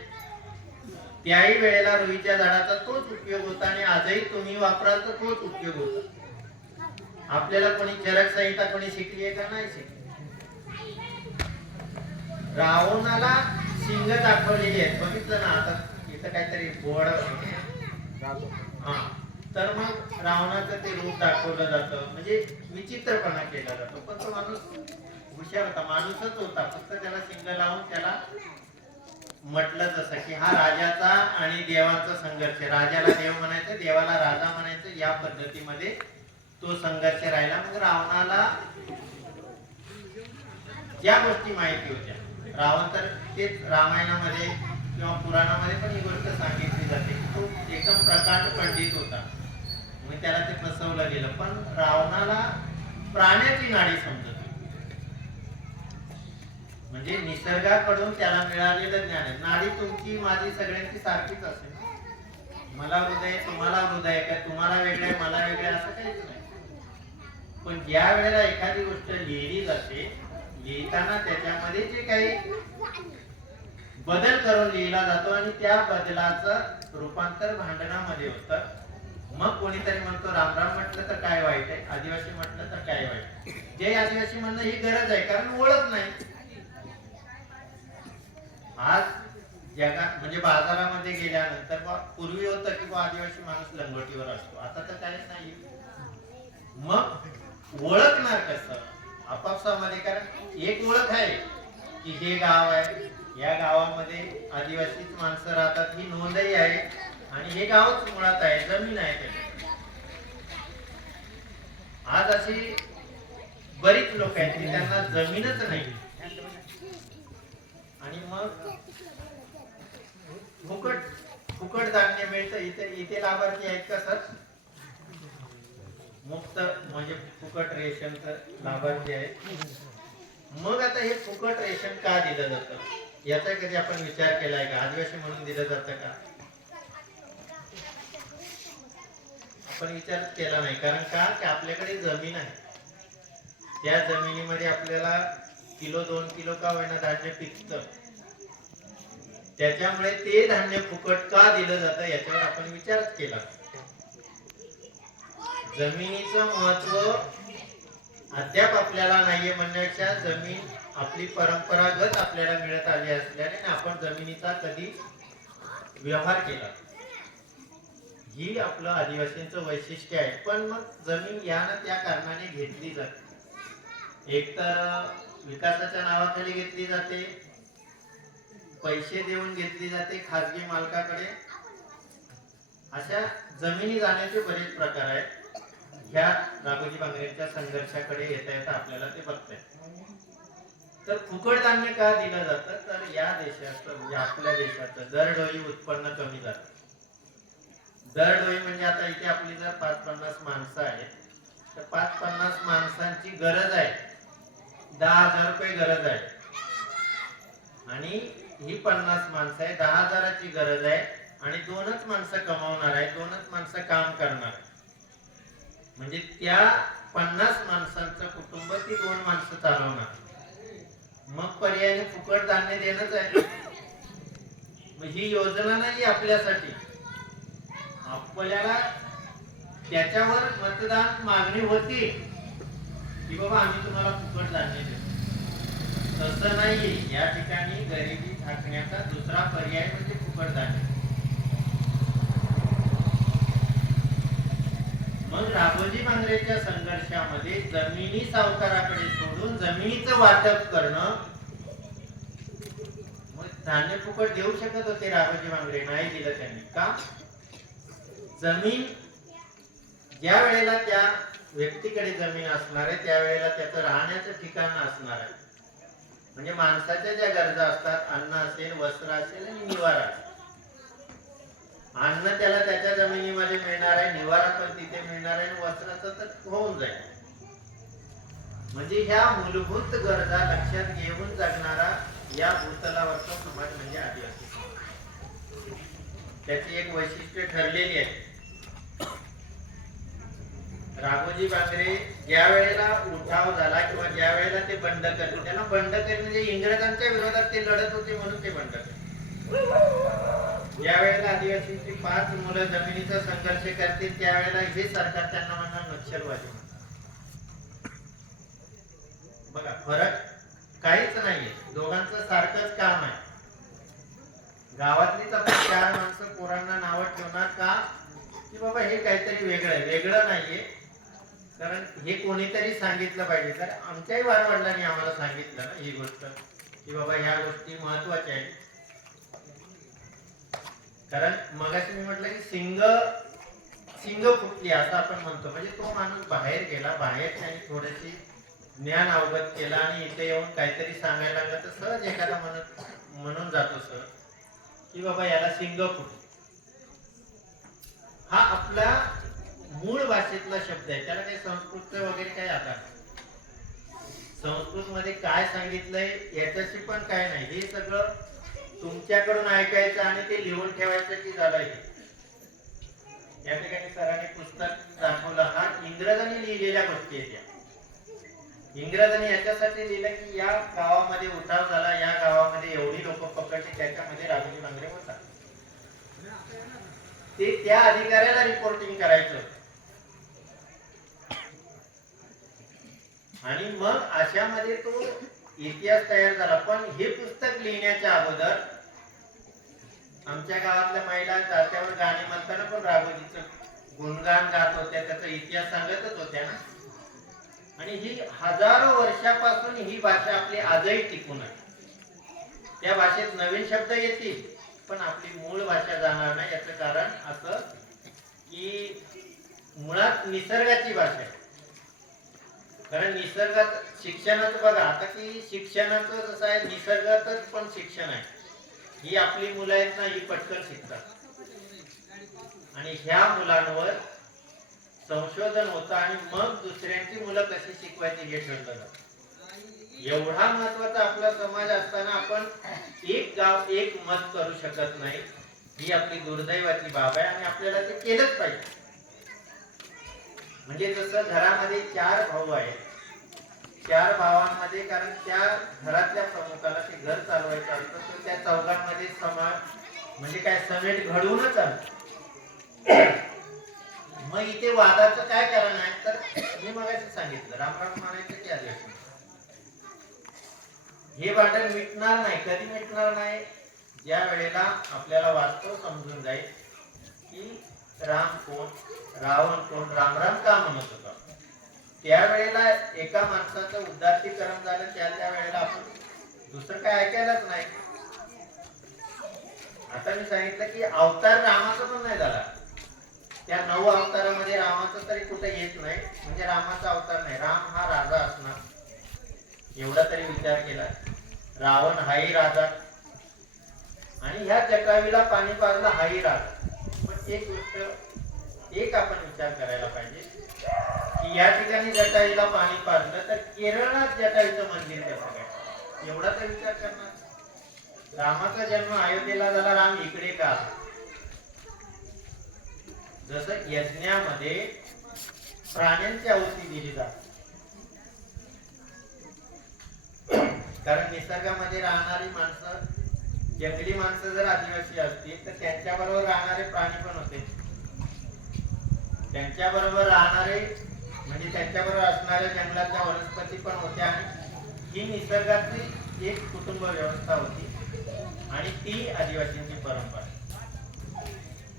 त्याही वेळेला रुईच्या झाडाचा तोच उपयोग होता आणि आजही तुम्ही वापराल तर तोच उपयोग होता. आपल्याला कोणी चरक संहिता कोणी शिकली आहे का? नाही शिकली. रावणाला शिंग दाखवलेली आहेत, बघितलं ना आता इथं काहीतरी बोर्ड. हा, तर मग रावणाचं ते रूप दाखवलं जातं, म्हणजे विचित्रपणा केला जातो. पण तो माणूस हुशार होता, माणूसच होता, फक्त त्याला शिंग लावून त्याला म्हटलं जसं की हा राजाचा आणि देवाचा संघर्ष. राजाला देव म्हणायचं, देवाला राजा म्हणायचं, या पद्धतीमध्ये तो संघर्ष राहिला. मग रावणाला ज्या गोष्टी माहिती होत्या, रावण तर तेच रामायणामध्ये किंवा पुराणामध्ये पण ही गोष्ट सांगितली जाते की तो एकदम प्रकांड पंडित होता, मग त्याला ते फसवलं गेलं. पण रावणाला प्राण्याची नाडी समजत, म्हणजे निसर्गाकडून त्याला मिळालेलं ज्ञान आहे. नाडी तुमची माझी सगळ्यांची सारखीच असेल, मला हृदय तुम्हाला हृदय, का तुम्हाला वेगळं आहे मला वेगळं असं काहीच नाही. पण ज्या वेळेला एखादी गोष्ट लिहिली जाते, लिहिताना त्याच्यामध्ये जे काही बदल करून लिहिला जातो आणि त्या बदलाचं रूपांतर भांडणामध्ये होतं. मग कोणीतरी म्हणतो राम राम म्हटलं तर काय वाईट आहे, आदिवासी म्हटलं तर काय वाईट. जे आदिवासी म्हणणं ही गरज आहे, कारण ओळख नाही. आज जगात म्हणजे बाजारामध्ये गेल्यानंतर पूर्वी होतं की आदिवासी माणूस लंगोटीवर असतो, आता तर काहीच नाही. मग ओळखणार कसं आपापसामध्ये? कारण एक ओळख आहे की हे गाव आहे, या गावामध्ये आदिवासीच माणसं राहतात, ही नोंदही आहे आणि हे गावच मुळात आहे, जमीन आहे त्याची. आज अशी बरीच लोक आहेत की त्यांना जमीनच नाही आणि मग फुकट धान्य मिळतं. इथे लाभार्थी आहेत का सर? मुक्त म्हणजे फुकट रेशनचं लाभार्थी आहे. मग आता हे फुकट रेशन का दिलं जातं याचा कधी आपण विचार केलाय का? आदिवासी म्हणून दिलं जातं का? आपण विचारच केला नाही. कारण का की आपल्याकडे जमीन आहे, त्या जमिनीमध्ये आपल्याला किलो 2 किलो का होईना धान्य पिकतं, त्याच्यामुळे ते धान्य फुकट का दिलं जातं याच्यावर आपण विचारच केला. जमिनीचं महत्व अद्याप आपल्याला नाहीये म्हणण्यापेक्षा जमीन आपली परंपरागत आपल्याला मिळत आली असल्याने आपण जमिनीचा कधी व्यवहार केला. ही आपलं आदिवासींचं वैशिष्ट्य आहे. पण मग जमीन या ना त्या कारणाने घेतली जाते. एक तर विकासाच्या नावाखाली घेतली जाते, पैसे देऊन घेतली जाते खाजगी मालकाकडे. अशा जमिनी जाण्याचे बरेच प्रकार आहेत. ह्या राघोजी बांगरेंच्या संघर्षाकडे येता येता आपल्याला ते बघता येतं. तर फुकट धान्य का दिलं जातं, तर या देशाचं म्हणजे आपल्या देशाचं दरडोई उत्पन्न कमी जातं. दरडोई म्हणजे आता इथे आपली जर 5-50 माणसं आहेत, तर 5-50 माणसांची गरज आहे, 10,000 रुपये गरज आहे. आणि ही 50 माणसं आहे, 10,000ची गरज आहे. आणि 2च माणसं कमावणार आहे, 2च माणसं काम करणार आहे. म्हणजे त्या 50 माणसांचं कुटुंब ती 2 माणसं चालवणार. मग पर्यायाने फुकट धान्य देणंच आहे. मग ही योजना नाही आपल्यासाठी. आपल्याला त्याच्यावर मतदान मागणी होती की बाबा आम्ही तुम्हाला फुकट धान्य देतो. तसं नाही. या ठिकाणी गरिबी थाकण्याचा दुसरा पर्याय म्हणजे फुकट धान्य. मग राघोजी बांगरेच्या संघर्षामध्ये जमिनी सावकाराकडे सोडून जमिनीचं वाटप करणं. मग धान्य फुकट देऊ शकत होते राघोजी बांगरे, नाही दिलं त्यांनी. का? जमीन ज्या वेळेला त्या व्यक्तीकडे जमीन असणार आहे त्यावेळेला त्याचं राहण्याचं ठिकाण असणार आहे. म्हणजे माणसाच्या ज्या गरजा असतात, अन्न असेल, वस्त्र असेल आणि निवारा. अन्न त्याला त्याच्या जमिनीमध्ये मिळणार आहे, निवारा पण तिथे मिळणार आहे, वस्त्राचं तर होऊन जाईल. म्हणजे ह्या मूलभूत गरजा लक्षात घेऊन जगणारा या भूतलावरचा समाज म्हणजे आदिवासी समाज. त्याची एक वैशिष्ट्य ठरलेली आहे. राघोजी बांगरे ज्या वेळेला उठाव झाला किंवा ज्या वेळेला ते बंड करले, त्यांना बंड करणे म्हणजे इंग्रजांच्या विरोधात ते लढत होते म्हणून ते बंड करले. ज्या वेळेला आदिवासींची 5 मुलं जमिनीचा संघर्ष करतील त्यावेळेला हे सरकार त्यांना म्हणणार नक्षलवादी. बघा फरक काहीच नाहीये, दोघांचं सारखंच काम आहे. गावातलीच आपण 4 माणसं पोरांना नावं ठेवणार का की बाबा हे काहीतरी वेगळं आहे. वेगळं नाहीये, कारण हे कोणीतरी सांगितलं पाहिजे. तर आमच्याही वारवडिलांनी आम्हाला सांगितलं ना ही गोष्ट की बाबा ह्या गोष्टी महत्वाच्या आहेत. कारण मगाशी मी म्हटलं की सिंग फुटली असं आपण म्हणतो. म्हणजे तो माणूस बाहेर गेला, बाहेर त्याने थोडीशी ज्ञान अवगत केला आणि इथे येऊन काहीतरी सांगायला लागलं तर सहज एखादा म्हणून जातो सर की बाबा याला सिंग फुटली. हा आपला मूळ भाषेतला शब्द आहे, त्याला काही संस्कृत वगैरे काही आधार नाही. संस्कृत मध्ये काय सांगितलंय याच्याशी पण काय नाही. हे सगळं तुमच्याकडून ऐकायचं आणि ते लिहून ठेवायचं की झालंय. या ठिकाणी सरांनी पुस्तक दाखवलं, हा इंग्रजांनी लिहिलेल्या गोष्टी आहेत. इंग्रजांनी याच्यासाठी लिहिलं की या गावामध्ये उठाव झाला, या गावामध्ये एवढी लोक पकडली, त्याच्यामध्ये राघोजी बांगरे होता. ते त्या अधिकाऱ्याला रिपोर्टिंग करायचं. आणि मग अशामध्ये तो इतिहास तयार झाला. पण हे पुस्तक लिहिण्याच्या अगोदर आमच्या गावातल्या महिला जात्यावर गाणी म्हणताना पण राघोजीचं गुणगान गात होत्या, त्याचा इतिहास सांगतच होत्या ना. आणि ही हजारो वर्षापासून ही भाषा आपली आजही टिकून आहे. त्या भाषेत नवीन शब्द येतील पण आपली मूळ भाषा जाणार नाही. याचं कारण असं की मुळात निसर्गाची भाषा आहे. कारण निसर्गात शिक्षणाचं बघा आता की शिक्षणाचं जसं आहे, निसर्गातच पण शिक्षण आहे. ही आपली मुलं आहेत ना, ही पटकन शिकतात आणि ह्या मुलांवर संशोधन होतं आणि मग दुसऱ्यांची मुलं कशी शिकवायची हे ठरलं जातं. एवढा महत्वाचा आपला समाज असताना आपण एक गाव एक मत करू शकत नाही. ही आपली दुर्दैवाची बाब आहे आणि आपल्याला ते केलंच पाहिजे. म्हणजे जसं घरामध्ये 4 भाऊ आहेत, 4 भावांमध्ये कारण त्या घरातल्या प्रमुखाला ते घर चालवायचं असतं, तर त्या चौघांमध्ये समाज म्हणजे काय समेट घडवूनच आलं. मग इथे वादाचं काय कारण आहे, तर मी मगाशी सांगितलं रामराम म्हणायचं की आदिवासी हे भांडण मिटणार नाही. कधी मिटणार नाही? ज्या वेळेला आपल्याला वास्तव समजून जाईल की राम कोण, रावण कोण, राम राम का म्हणत होता. त्यावेळेला एका माणसाचं उदात्तीकरण झालं, त्या वेळेला आपण दुसरं काय ऐकायलाच नाही. आता मी सांगितलं की अवतार रामाचा पण नाही झाला. त्या 9 अवतारामध्ये रामाचा तरी कुठे येत नाही, म्हणजे रामाचा अवतार नाही. राम हा राजा असणार एवढा तरी विचार केला. रावण हाही राजा आणि ह्या जटायूला पाणी पाजलं हाही राजा. पण एक गोष्ट एक आपण विचार करायला पाहिजे की या ठिकाणी जटायूला पाणी पाजलं तर केरळात जटायूचं मंदिर कसं काय, एवढा तर विचार करणार. रामाचा जन्म अयोध्येला झाला, राम इकडे का? जसं यज्ञामध्ये प्राण्यांची आहुती दिली जाते, कारण निसर्गामध्ये राहणारी माणसं, जंगली माणसं जर आदिवासी असतील तर त्यांच्याबरोबर राहणारे प्राणी पण होते, त्यांच्याबरोबर राहणारे म्हणजे त्यांच्याबरोबर असणाऱ्या जंगलातल्या वनस्पती पण होत्या. आणि ही निसर्गाची एक कुटुंब व्यवस्था होती आणि ती आदिवासींची परंपरा.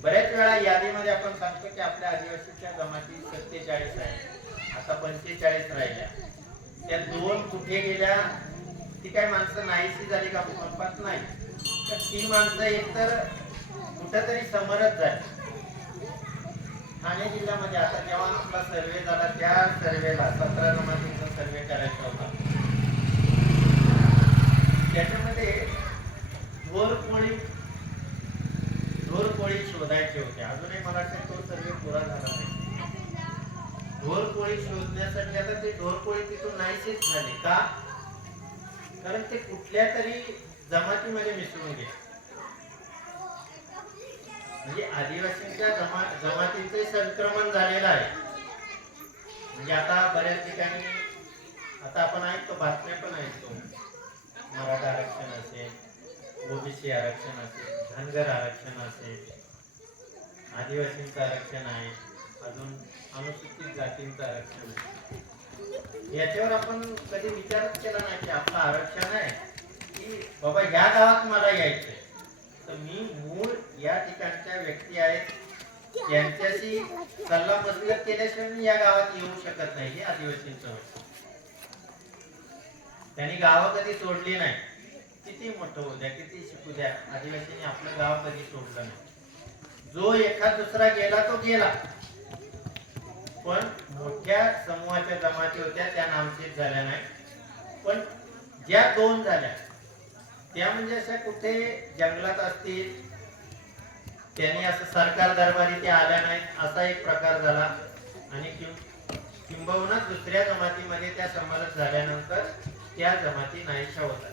बऱ्याच वेळा यादीमध्ये आपण सांगतो की आपल्या आदिवासीच्या जमाती 47 आहे, आता 45 राहिल्या. त्या 2 कुठे गेल्या? ती काय माणसं नाहीशी झाली का भूकंपात? नाही. तर ती माणसं एकतर कुठंतरी समरच झाली. ठाणे जिल्ह्यामध्ये आता जेव्हा आपला सर्वे झाला त्या सर्वेला 17 जमातींचा सर्वे करायचा होता. त्याच्यामध्ये ढोरपोळी शोधायचे होते. अजूनही मला वाटतं तो सर्वे पुरा झाला नाही. ढोरपोळी शोधण्यासाठी आता ते ढोरपोळी तिथून नाहीशीच झाले का? कारण ते कुठल्या तरी जमातीमध्ये मिसळून गेले. म्हणजे आदिवासींच्या जमातीचे संक्रमण झालेलं आहे. म्हणजे आता बऱ्याच ठिकाणी आता आपण ऐकतो, बातम्या पण ऐकतो, मराठा आरक्षण असेल, ओबीसी आरक्षण असेल, धनगर आरक्षण असेल, आदिवासींचं आरक्षण आहे, अजून अनुसूचित जातींचं आरक्षण आहे. याच्यावर आपण कधी विचारच केला नाही की आपलं आरक्षण आहे की बाबा ह्या गावात मला यायचंय, तर मी मूळ या ठिकाणच्या व्यक्ती आहेत, त्यांच्याशी सल्ला मसलत केल्याशिवाय मी या गावात येऊ शकत नाही. हे आदिवासींचं होतं. त्यांनी गावं कधी सोडली नाही. किती मोठं होऊ द्या, किती शिकू द्या, आदिवासींनी आपलं गाव कधी सोडलं नाही. जो एखाद दुसरा गेला तो गेला, पण मोठ्या समूहाच्या जमाती होत्या त्या नामशेष झाल्या नाही. पण ज्या 2 झाल्या त्या म्हणजे अशा कुठे जंगलात असतील, त्यांनी असं सरकार दरबारी ते आल्या नाहीत असा एक प्रकार झाला. आणि किंबहुना दुसऱ्या जमातीमध्ये त्या समावेश झाल्यानंतर त्या जमाती नाहीशा होतात.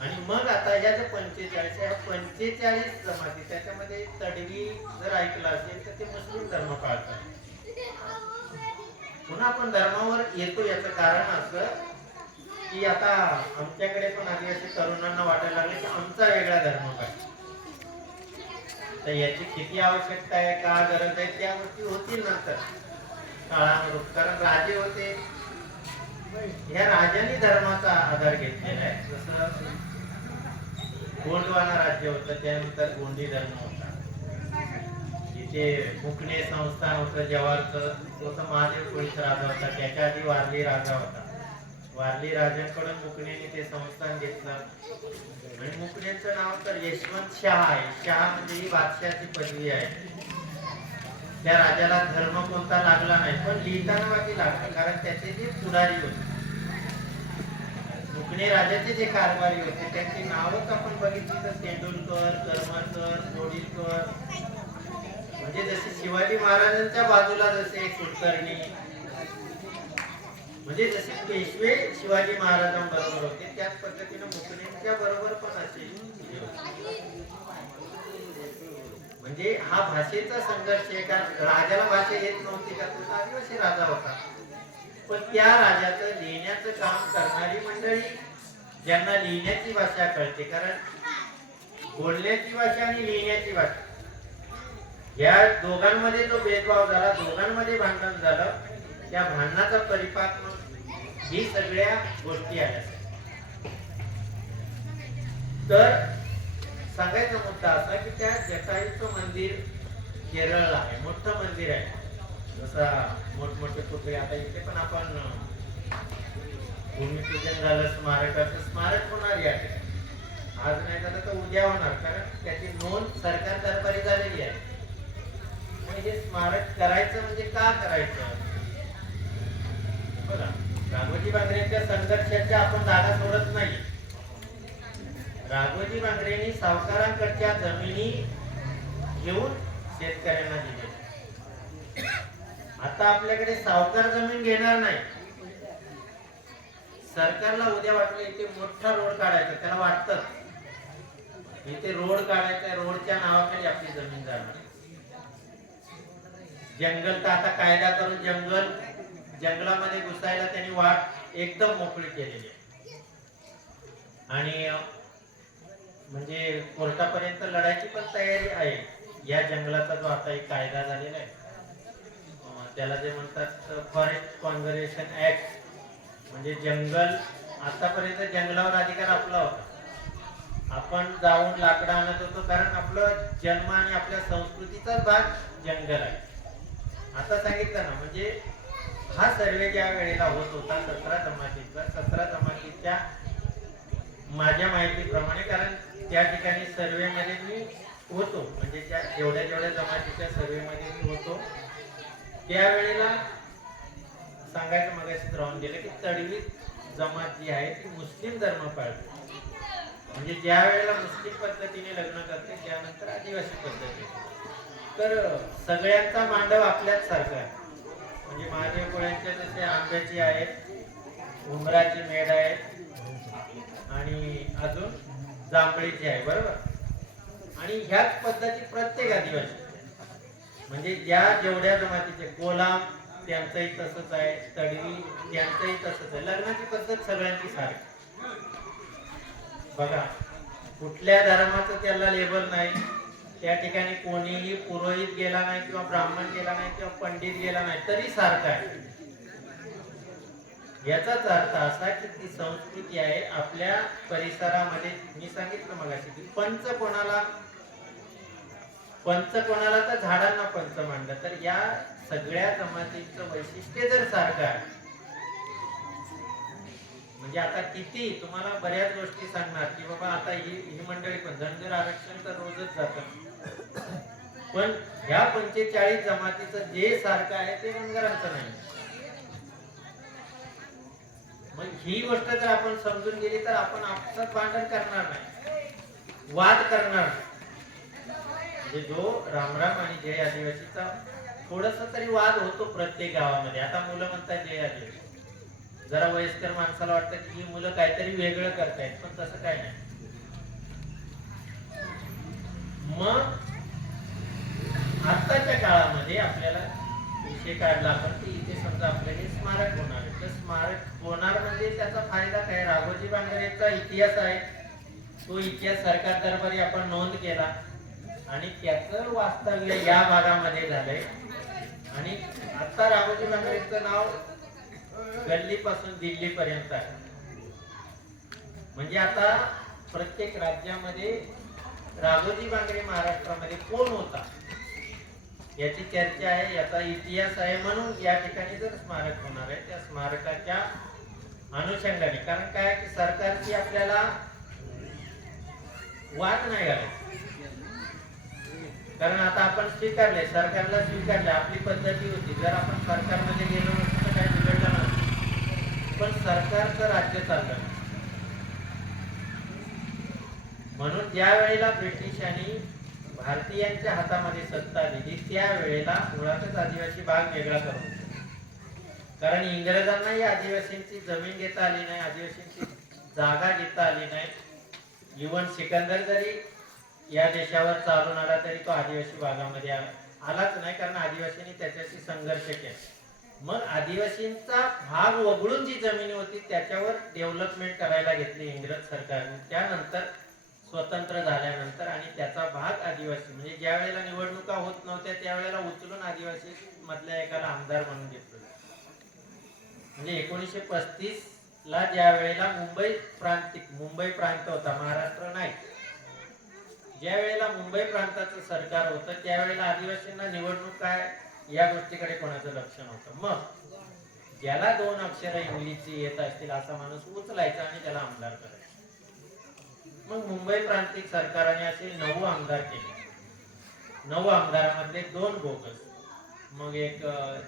आणि मग आता या ज्या 45 ह्या 45 जमाती, त्याच्यामध्ये तडवी जर ऐकलं असेल तर ते मुस्लिम धर्म पाळतात. पुन्हा आपण धर्मावर येतो याचं कारण असं की आता आमच्याकडे पण आदिवासी तरुणांना वाटायला लागले की आमचा वेगळा धर्म पाहिजे. तर याची किती आवश्यकता आहे, का गरज आहे, त्या गोष्टी होतील नंतर काळानुरूप. कारण राजे होते, ह्या राजांनी धर्माचा आधार घेतलेला आहे. जसं गोंडवाना राज्य होतं, त्यानंतर गोंडी धर्म होता, इथे मुकणे संस्थान होतं जव्हारचं, तो महादेव कोळीचा राजा होता. त्याच्या आधी वारली राजा होता. वारली राजांकडून मुकणेने ते संस्थान घेतलं आणि मुकणेचं नाव तर यशवंत शाह आहे. शाह म्हणजे ही बादशाची पदवी आहे. त्या राजाला धर्म कोणता लागला नाही, पण लिहिताना बाकी लागला, कारण त्याचे जे पुढारी होते, मुकणे राजाचे जे कारभारी होते, त्यांची नावच आपण बघितली तर तेंडुलकर, करमरकर, कोडिलकर, म्हणजे जसे शिवाजी महाराजांच्या बाजूला जसे कुलकर्णी, म्हणजे जसे पेशवे शिवाजी महाराजांबरोबर होते त्याच पद्धतीने मुकणेंच्या बरोबर पण असे. म्हणजे हा भाषेचा संघर्ष आहे. कारण राजाला भाषा येत नव्हती का, तो आदिवासी राजा होता, पण त्या राजाचं लिहिण्याचं काम करणारी मंडळी, ज्यांना लिहिण्याची भाषा कळते, कारण बोलण्याची भाषा आणि लिहिण्याची भाषा या दोघांमध्ये जो भेदभाव झाला, दोघांमध्ये भांडण झालं, त्या भांडणाचा परिपाक ही सगळ्या गोष्टी आल्या. तर सांगायचा मुद्दा असा की त्या जटायूचं मंदिर केरळला आहे, मोठं मंदिर आहे. जसा मोठमोठे पुतळे आता इथे पण आपण भूमिपूजन झालं, स्मारकाचं स्मारक होणार आहे. आज नाही झालं तर उद्या होणार, कारण त्याची नोंद सरकार दरबारी झालेली आहे. हे स्मारक करायचं म्हणजे का करायचं? बघा, राघोजी बांगरेंच्या संघर्षाच्या आपण धागा सोडत नाही. राघोजी बांगरेंनी सावकारांकडच्या जमिनी घेऊन शेतकऱ्यांना दिले. आता आपल्याकडे सावकार जमीन घेणार नाही. सरकारला उद्या वाटलं इथे मोठा रोड काढायचा, त्याला वाटतं इथे रोड काढायचा, रोडच्या नावाखाली आपली जमीन जाणार. जंगल तर आता कायदा करून जंगलामध्ये घुसायला त्यांनी वाट एकदम मोकळी केलेली आहे. आणि म्हणजे कोर्टापर्यंत लढायची पण तयारी आहे. या जंगलाचा जो आता एक कायदा झालेला आहे, त्याला जे म्हणतात फॉरेस्ट कॉन्झर्वेशन ऍक्ट, म्हणजे जंगल, आतापर्यंत जंगलावर अधिकार आपला होता. आपण जाऊन लाकडं आणत होतो, कारण आपलं जन्म आणि आपल्या संस्कृतीचाच भाग जंगल आहे. आता सांगितलं ना, म्हणजे हा सर्वे ज्या वेळेला होत होता 17 जमातीच्या माझ्या माहितीप्रमाणे, कारण त्या ठिकाणी सर्वे मध्ये मी होतो, म्हणजे त्या जेवढ्या जमातीच्या सर्वे मध्ये मी होतो, त्यावेळेला सांगायचं मगाशीच राहून गेलं की तडवी जमात जी आहे ती मुस्लिम धर्म पाळते. म्हणजे ज्या वेळेला मुस्लिम पद्धतीने लग्न करते त्यानंतर आदिवासी पद्धती. तर सगळ्यांचा मांडव आपल्याच सारखा आहे. म्हणजे महादेव कोळ्यांच्या जसे आंब्याची आहेत, उमराची मेढ आहे आणि अजून जांभळीची आहे, बरोबर. आणि ह्याच पद्धती प्रत्येक आदिवासी, म्हणजे जेवढ्या जमातीचे, कोलाम त्यांचंही तसंच आहे, तडवी त्यांचंही तसंच आहे. लग्नाची पद्धत सगळ्यांची सारखी. बघा, कुठल्या धर्माचं त्याला लेबल नाही. त्या ठिकाणी कोणीही पुरोहित गेला नाही किंवा ब्राह्मण गेला नाही किंवा पंडित गेला नाही तरी सारखं आहे. याचाच अर्थ असा की ती संस्कृती आहे आपल्या परिसरामध्ये. मी सांगितलं मगाशी की पंच कोणाला तर झाडांना पंच मांडलं, तर या सगळ्या जमातीचं वैशिष्ट्य जर सारखं आहे, म्हणजे आता किती तुम्हाला बऱ्याच गोष्टी सांगणार की बाबा आता ही मंडळी पण धनगर आरक्षण तर रोजच जातं, पण ह्या 45 जमातीचं जे सारखं आहे ते धनगरांचं नाही. मग ही गोष्ट जर आपण समजून गेली तर आपण आपसात भांडण करणार नाही, वाद करणार नाही. म्हणजे जो रामराम आणि जय आदिवासीचा थोडासा तरी वाद होतो प्रत्येक गावामध्ये. आता मुलं म्हणतात जय आदिवासी, जरा वयस्कर माणसाला वाटतं की ही मुलं काहीतरी वेगळं करतायत, पण तसं काय नाही. मग आताच्या काळामध्ये आपल्याला विषय काढला आपण की इथे समजा आपलं हे स्मारक होणार आहे, तर स्मारक होणार म्हणजे त्याचा फायदा काय? राघोजी बांगरेचा इतिहास आहे, तो इतिहास सरकार दरबारी आपण नोंद केला आणि त्याचं वास्तव्य या भागामध्ये झालंय. आणि आता राघोजी बांगरेचं नाव गल्लीपासून दिल्ली पर्यंत आहे. म्हणजे आता प्रत्येक राज्यामध्ये राघोजी बांगरे महाराष्ट्रामध्ये कोण होता याची चर्चा आहे, याचा इतिहास आहे. म्हणून या ठिकाणी जर स्मारक होणार आहे, त्या स्मारकाच्या अनुषंगाने, कारण काय की सरकारची आपल्याला वाद नाही घालायची, कारण आता आपण स्वीकारले, सरकारला स्वीकारले, आपली पद्धती होती. जर आपण सरकारमध्ये गेलो नसतो तर काय बिघडलं नसतं, पण सरकारचं राज्य चाललं. म्हणून ज्या वेळेला ब्रिटिशांनी भारतीयांच्या हातामध्ये सत्ता दिली त्यावेळेला मुळातच आदिवासी भाग वेगळा करून, कारण इंग्रजांनाही आदिवासींची जमीन घेता आली नाही, आदिवासींची जागा घेता आली नाही. इवन सिकंदर जरी या देशावर चालून आला तरी तो आदिवासी भागामध्ये आलाच नाही, कारण आदिवासींनी त्याच्याशी संघर्ष केला. मग आदिवासींचा भाग वगळून जी जमीन होती त्याच्यावर डेव्हलपमेंट करायला घेतली इंग्रज सरकारने. त्यानंतर स्वतंत्र झाल्यानंतर आणि त्याचा भाग आदिवासी, म्हणजे ज्या वेळेला निवडणुका होत नव्हत्या त्यावेळेला उचलून आदिवासी मधल्या एकाला आमदार म्हणून घेतलं. म्हणजे 1935 ला ज्या वेळेला मुंबई प्रांत होता, महाराष्ट्र नाही, ज्या वेळेला मुंबई प्रांताचं सरकार होतं त्यावेळेला आदिवासींना निवडणूक काय या गोष्टीकडे कोणाचं लक्ष नव्हतं. मग ज्याला 2 अक्षर इंग्लिशची येत असतील असा माणूस उचलायचा आणि त्याला आमदार करायचा. मग मुंबई प्रांतिक सरकारने असे 9 आमदार केले. 9 आमदारांमधले 2 बोगस. मग एक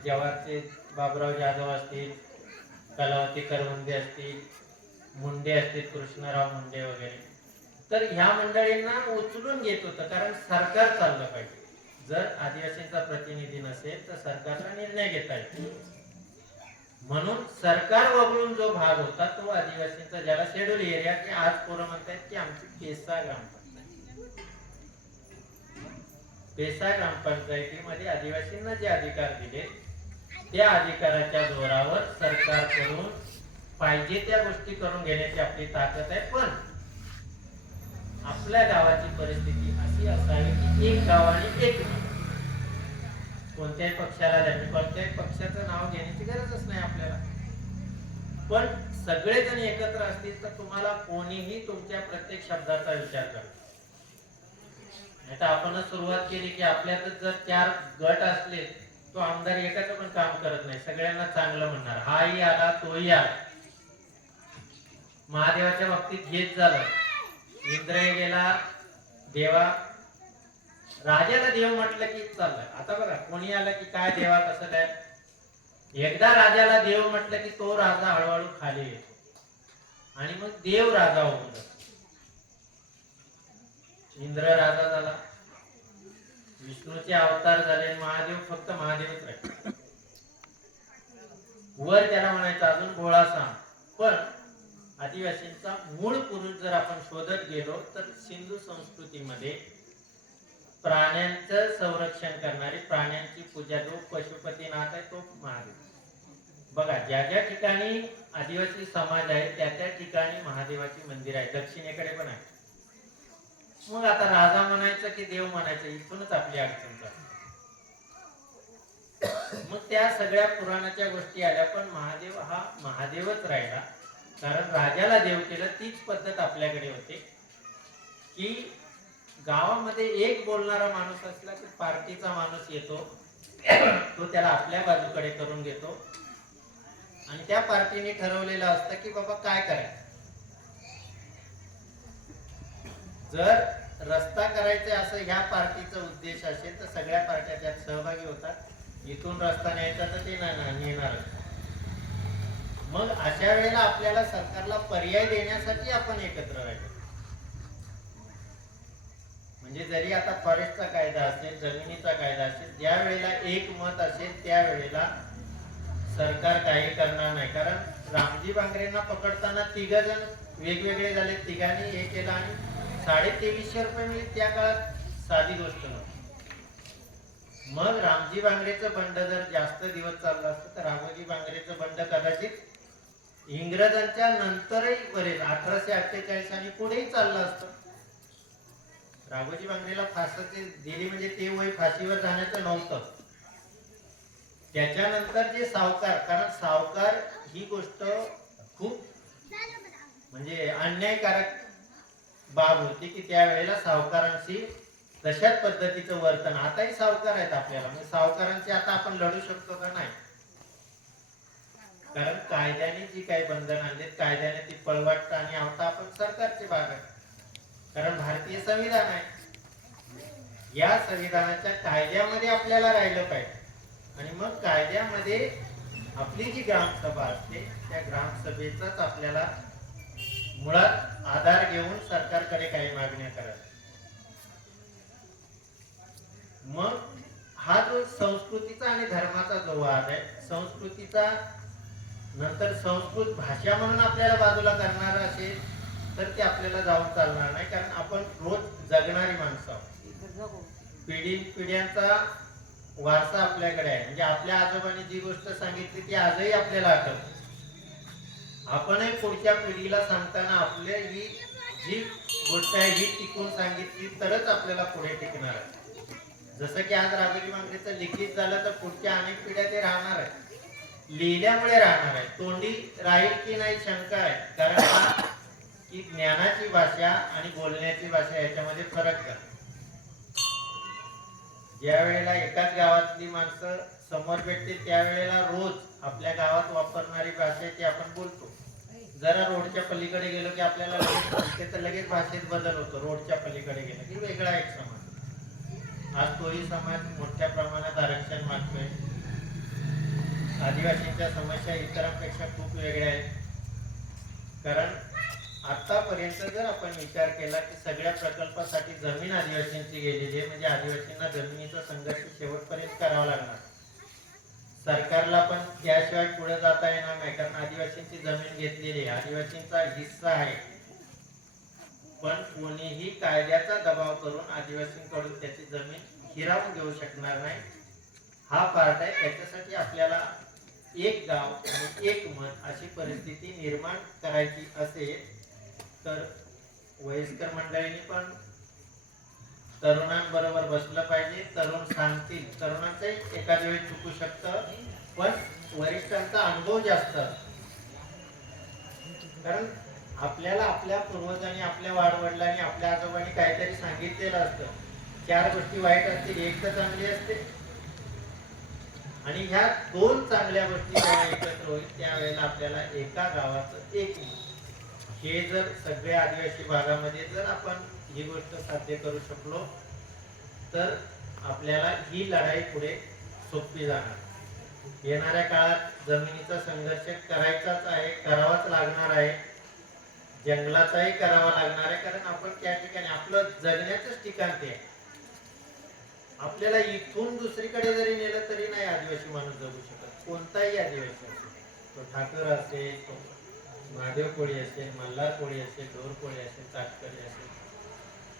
जवाहरचे बाबुराव जाधव असतील, कलावती करवंदे असतील, मुंडे असतील, कृष्णराव मुंडे वगैरे. तर ह्या मंडळींना उचलून घेत होतं, कारण सरकार चाललं पाहिजे. जर आदिवासींचा प्रतिनिधी नसेल तर सरकारला निर्णय घेता येतो. म्हणून सरकार वगळून जो भाग होता तो आदिवासींचा, ज्याला शेड्यूल एरिया, की आज पोरं म्हणतात की आमची पेसा ग्रामपंचायत. पेसा ग्रामपंचायतीमध्ये आदिवासींना जे अधिकार दिले त्या अधिकाराच्या जोरावर सरकारकडून पाहिजे त्या गोष्टी करून घेण्याची आपली ताकद आहे. पण आपल्या गावाची परिस्थिती अशी असावी की एक गाव आणि एक नाव. कोणत्याही पक्षाला द्यावी, कोणत्याही पक्षाचं नाव घेण्याची गरजच नाही आपल्याला. पण सगळेजण एकत्र असतील तर तुम्हाला कोणीही तुमच्या प्रत्येक शब्दाचा विचार करा. नाही तर आपणच सुरुवात केली की आपल्यातच जर 4 गट असले तो आमदार एकाचं पण काम करत नाही, सगळ्यांना चांगलं म्हणणार, हाही आला तोही आला. महादेवाच्या बाबतीत हेच झालं. इंद्र गेला देवा, राजाला देव म्हटलं की चाललंय. आता बघा कोणी आलं की काय देवा कसं काय, एकदा राजाला देव म्हटलं की तो राजा हळूहळू खाली येतो आणि मग देव राजा होऊन जातो. इंद्र राजा झाला, विष्णूचे अवतार झाले, महादेव फक्त महादेवच राहिले. वर त्याला म्हणायचं अजून भोळा सांग. पण आदिवासींचा मूळ पुरुष जर आपण शोधत गेलो तर सिंधू संस्कृतीमध्ये प्राण्यांचं संरक्षण करणारी, प्राण्यांची पूजा जो पशुपतीनाथ आहे तो महादेव. बघा ज्या ज्या ठिकाणी आदिवासी समाज आहे त्या त्या ठिकाणी महादेवाची मंदिर आहे. दक्षिणेकडे पण आहे. मग आता राजा म्हणायचं की देव म्हणायचं, इथूनच आपली अडचण चालते. मग त्या सगळ्या पुराणाच्या गोष्टी आल्या, पण महादेव हा महादेवच राहिला. कारण राजाला देव केलं. तीच पद्धत आपल्याकडे होते की गावामध्ये एक बोलणारा माणूस असला की पार्टीचा माणूस येतो, तो त्याला आपल्या बाजूकडे करून घेतो आणि त्या पार्टीने ठरवलेलं असतं की बाबा काय करायचं. जर रस्ता करायचा असं ह्या पार्टीचा उद्देश असेल तर सगळ्या पार्ट्या त्यात सहभागी होतात. इथून रस्ता न्यायचा तर ते नेणार. मग अशा वेळेला आपल्याला सरकारला पर्याय देण्यासाठी आपण एकत्र राहिलो. म्हणजे जरी आता फॉरेस्टचा कायदा असेल, जमिनीचा कायदा असेल, ज्या वेळेला एक मत असेल त्या वेळेला सरकार काही करणार नाही. कारण रामजी बांगरेंना पकडताना 3 जण वेगवेगळे झाले, तिघांनी हे केलं आणि 2350 रुपये मिळते. त्या काळात साधी गोष्ट नव्हती. मग रामजी बांगरेचं बंड जर जास्त दिवस चाललं असतं तर राघोजी बांगरेचं बंड कदाचित इंग्रजांच्या नंतरही बरेच 1848 आणि पुढेही चाललं असतं. राघोजी बांगरेला फासाची दिली म्हणजे ते वय फाशीवर जाण्याचं नव्हतं. त्याच्यानंतर जे सावकार, कारण सावकार ही गोष्ट खूप म्हणजे अन्यायकारक बाब होती की त्यावेळेला सावकारांशी तशाच पद्धतीचं वर्तन. आताही सावकार आहेत आपल्याला, म्हणजे सावकारांची आता आपण लढू शकतो का नाही. कारण कायद्याने जी काही बंधन आणलीत कायद्याने ती पळवाटतं आणि आता आपण सरकारचे भाग आहे. कारण भारतीय संविधान आहे. या संविधानाच्या कायद्यामध्ये आपल्याला राहिलं पाहिजे. आणि मग कायद्यामध्ये आपली जी ग्रामसभा असते त्या ग्रामसभेचाच आपल्याला मुळात आधार घेऊन सरकारकडे काही मागण्या करायच्या. मग हा जो संस्कृतीचा आणि धर्माचा जो वाद आहे, संस्कृतीचा नंतर संस्कृत भाषा म्हणून आपल्याला बाजूला करणार असेल तर ते आपल्याला जाऊन चालणार नाही. कारण आपण रोज जगणारी माणसं आहोत. पिढ्यांचा वारसा आपल्याकडे आहे. म्हणजे आपल्या आजोबांनी जी गोष्ट सांगितली ती आजही आपल्याला आठवते. आपणही पुढच्या पिढीला सांगताना आपल्या ही जी गोष्ट आहे ही टिकून सांगितली तरच आपल्याला पुढे टिकणार आहे. जसं की आज राघोजी बांगरेचं लिखित झालं तर पुढच्या अनेक पिढ्या ते राहणार आहे. लिहिल्यामुळे राहणार आहे. तोंडी राहील की नाही शंका आहे. कारण की ज्ञानाची भाषा आणि बोलण्याची भाषा याच्यामध्ये फरक झाला. ज्या वेळेला एकाच गावातली माणसं समोर भेटते त्यावेळेला रोज आपल्या गावात वापरणारी भाषा ती आपण बोलतो. जरा रोडच्या पलीकडे गेलो की आपल्याला लगेच तर लगेच भाषेत बदल होतो. रोडच्या पलीकडे गेलो की वेगळा एक समाज. आज तोही समाज मोठ्या प्रमाणात आरक्षण मागतोय. आदिवासींच्या समस्या इतरांपेक्षा खूप वेगळ्या आहेत. कारण आतापर्यंत जर आपण विचार केला की सगळ्या प्रकल्पासाठी जमीन आदिवासींची गेलेली आहे, म्हणजे आदिवासींना जमिनीचा संघर्ष शेवटपर्यंत करावा लागणार. सरकारला पण त्याशिवाय पुढे जाता येणार नाही, कारण आदिवासींची जमीन घेतलेली आहे, आदिवासींचा हिस्सा आहे. पण कोणीही कायद्याचा दबाव करून आदिवासींकडून त्याची जमीन हिरावून घेऊ शकणार नाही. हा पार्ट आहे. त्याच्यासाठी आपल्याला एक गाव आणि एक मत अशी परिस्थिती निर्माण करायची असेल तर वयस्कर मंडळींनी पण तरुणांबरोबर बसलं पाहिजे. तरुण सांगतील, तरुणांचंही एखाद्या वेळी चुकू शकतं, पण वरिष्ठांचा अनुभव जास्त. कारण आपल्याला आपल्या पूर्वजांनी, आपल्या वाडवडिलांनी, आपल्या आजोबांनी काहीतरी सांगितलेलं असतं. 4 गोष्टी वाईट असतील, एक तर चांगली असते. आणि ह्या 2 चांगल्या गोष्टी जेव्हा एकत्र होईल त्यावेळेला आपल्याला एका गावाचं एक हे जर सगळ्या आदिवासी भागामध्ये जर आपण ही गोष्ट साध्य करू शकलो तर आपल्याला ही लढाई पुढे सोपी जाणार. येणाऱ्या काळात जमिनीचा संघर्ष करायचाच आहे, करावाच लागणार आहे. जंगलाचाही करावा लागणार आहे, कारण आपण त्या ठिकाणी आपलं जगण्याचंच ठिकाण ते आहे. आपल्याला इथून दुसरीकडे जरी नेलं तरी नाही आदिवासी माणूस जगू शकत. कोणताही आदिवासी असेल, तो ठाकर असेल, तो महादेव कोळी असेल, मल्हार कोळी असेल, ढोर कोळी असेल, काटकरी असेल,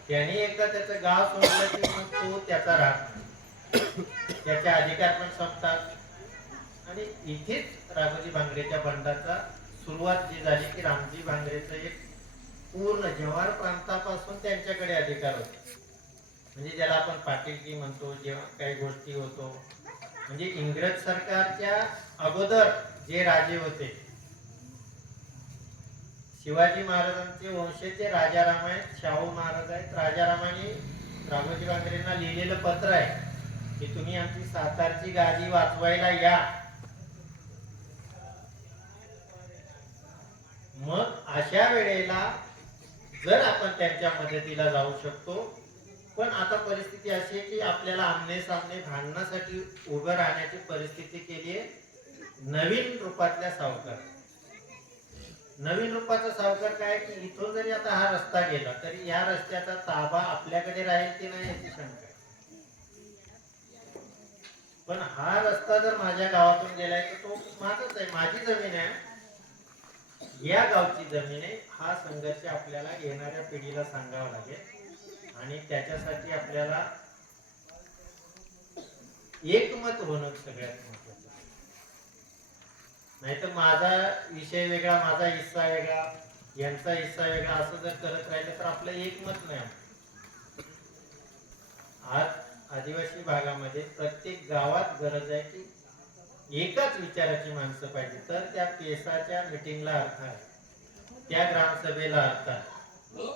त्याने एकदा त्याचं गाव सोडलं की मग तो त्याचा राहत नाही. त्याचे अधिकार पण संपतात. आणि इथेच राघोजी भांगरेच्या बंडाचा सुरुवात जी झाली की रामजी भांगरेचं एक पूर्ण जव्हार प्रांतापासून त्यांच्याकडे अधिकार होते. म्हणजे ज्याला आपण पाटीलकी म्हणतो, जेव्हा काही गोष्टी होतो, म्हणजे इंग्रज सरकारच्या अगोदर जे राजे होते, शिवाजी महाराजांचे वंशजचे राजाराम आहेत, शाहू महाराज आहेत. राजारामांनी राघोजी भांगरेंना लिहिलेलं पत्र आहे की तुम्ही आमची सातारची गादी वाचवायला या. मग अशा वेळेला जर आपण त्यांच्या मदतीला जाऊ शकतो, पण आता परिस्थिती अशी आहे की आपल्याला आमने सामने भांडणासाठी उभं राहण्याची परिस्थिती केली आहे. नवीन रूपातल्या सावकार. नवीन रूपाचा सावकार काय की इथून जरी आता हा रस्ता गेला तरी या रस्त्याचा ताबा आपल्याकडे राहील की नाही याची शंका. पण हा रस्ता जर माझ्या गावातून गेलाय तर तो माझाच आहे, माझी जमीन आहे, या गावची जमीन आहे. हा संघर्ष आपल्याला येणाऱ्या पिढीला सांगावा लागेल आणि त्याच्यासाठी आपल्याला एकमत होणं सगळ्यात महत्त्वाचं. नाहीतर माझा विषय वेगळा, माझा हिस्सा वेगळा, यांचा हिस्सा वेगळा असं जर करत राहिलं तर आपलं एकमत नाही. आज आदिवासी भागामध्ये प्रत्येक गावात गरज आहे की एकाच विचाराची माणसं पाहिजे, तर त्या पेसाच्या मीटिंगला अर्थ आहे, त्या ग्रामसभेला अर्थ आहे.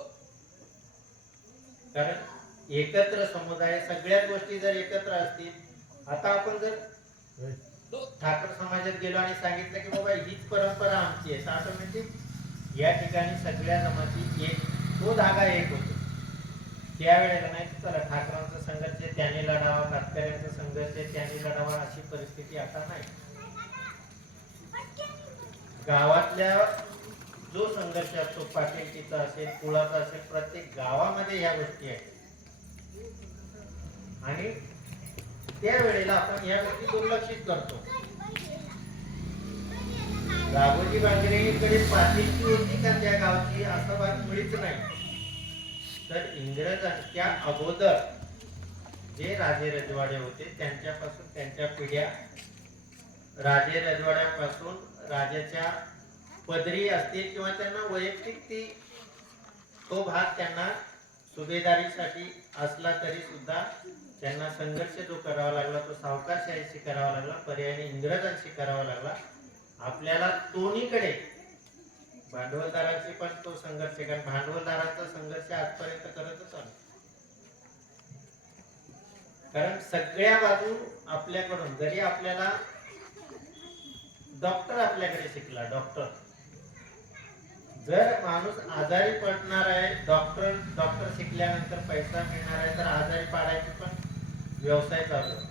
कारण एकत्र समुदाय, सगळ्याच गोष्टी जर एकत्र असतील. आता आपण जर ठाकर समाजात गेलो आणि सांगितलं की बाबा हीच परंपरा आमची आहे, तर ऑटोमॅटिक या ठिकाणी सगळ्या जमाती एक, तो धागा एक होतो. त्यावेळेला नाही चला ठाकरांचा संघर्ष आहे त्याने लढावा, कातकऱ्यांचा संघर्ष आहे त्याने लढावा, अशी परिस्थिती आता नाही. गावातल्या जो संघर्ष असतो, पाटीलकीचा असेल, कुळाचा असेल, प्रत्येक गावामध्ये ह्या गोष्टी आहेत. आणि त्यावेळेला आपण या गोष्टी दुर्लक्षित करतो. राघोजी भांगरेंकडे पाटीलकी होती का त्या गावची, असा भाग मुळीच नाही. तर इंग्रजांच्या अगोदर जे राजे रजवाडे होते त्यांच्यापासून त्यांच्या पिढ्या, राजे रजवाड्यापासून राजाच्या पदरी असतील किंवा त्यांना वैयक्तिक तो भाग त्यांना सुभेदारीसाठी असला तरी सुद्धा त्यांना संघर्ष जो करावा लागला तो सावकारशाहीशी करावा लागला, पर्यायाने इंग्रजांशी करावा लागला. आपल्याला दोन्हीकडे भांडवलदारांची पण तो संघर्ष आहे, कारण भांडवलदारांचा संघर्ष आजपर्यंत करतच आलो. कारण सगळ्या बाजू आपल्याकडून, जरी आपल्याला डॉक्टर आपल्याकडे शिकला, डॉक्टर जर माणूस आजारी पडणार आहे, डॉक्टर शिकल्यानंतर पैसा मिळणार आहे, तर आजारी पाडायचे पण व्यवसाय चालू आहे.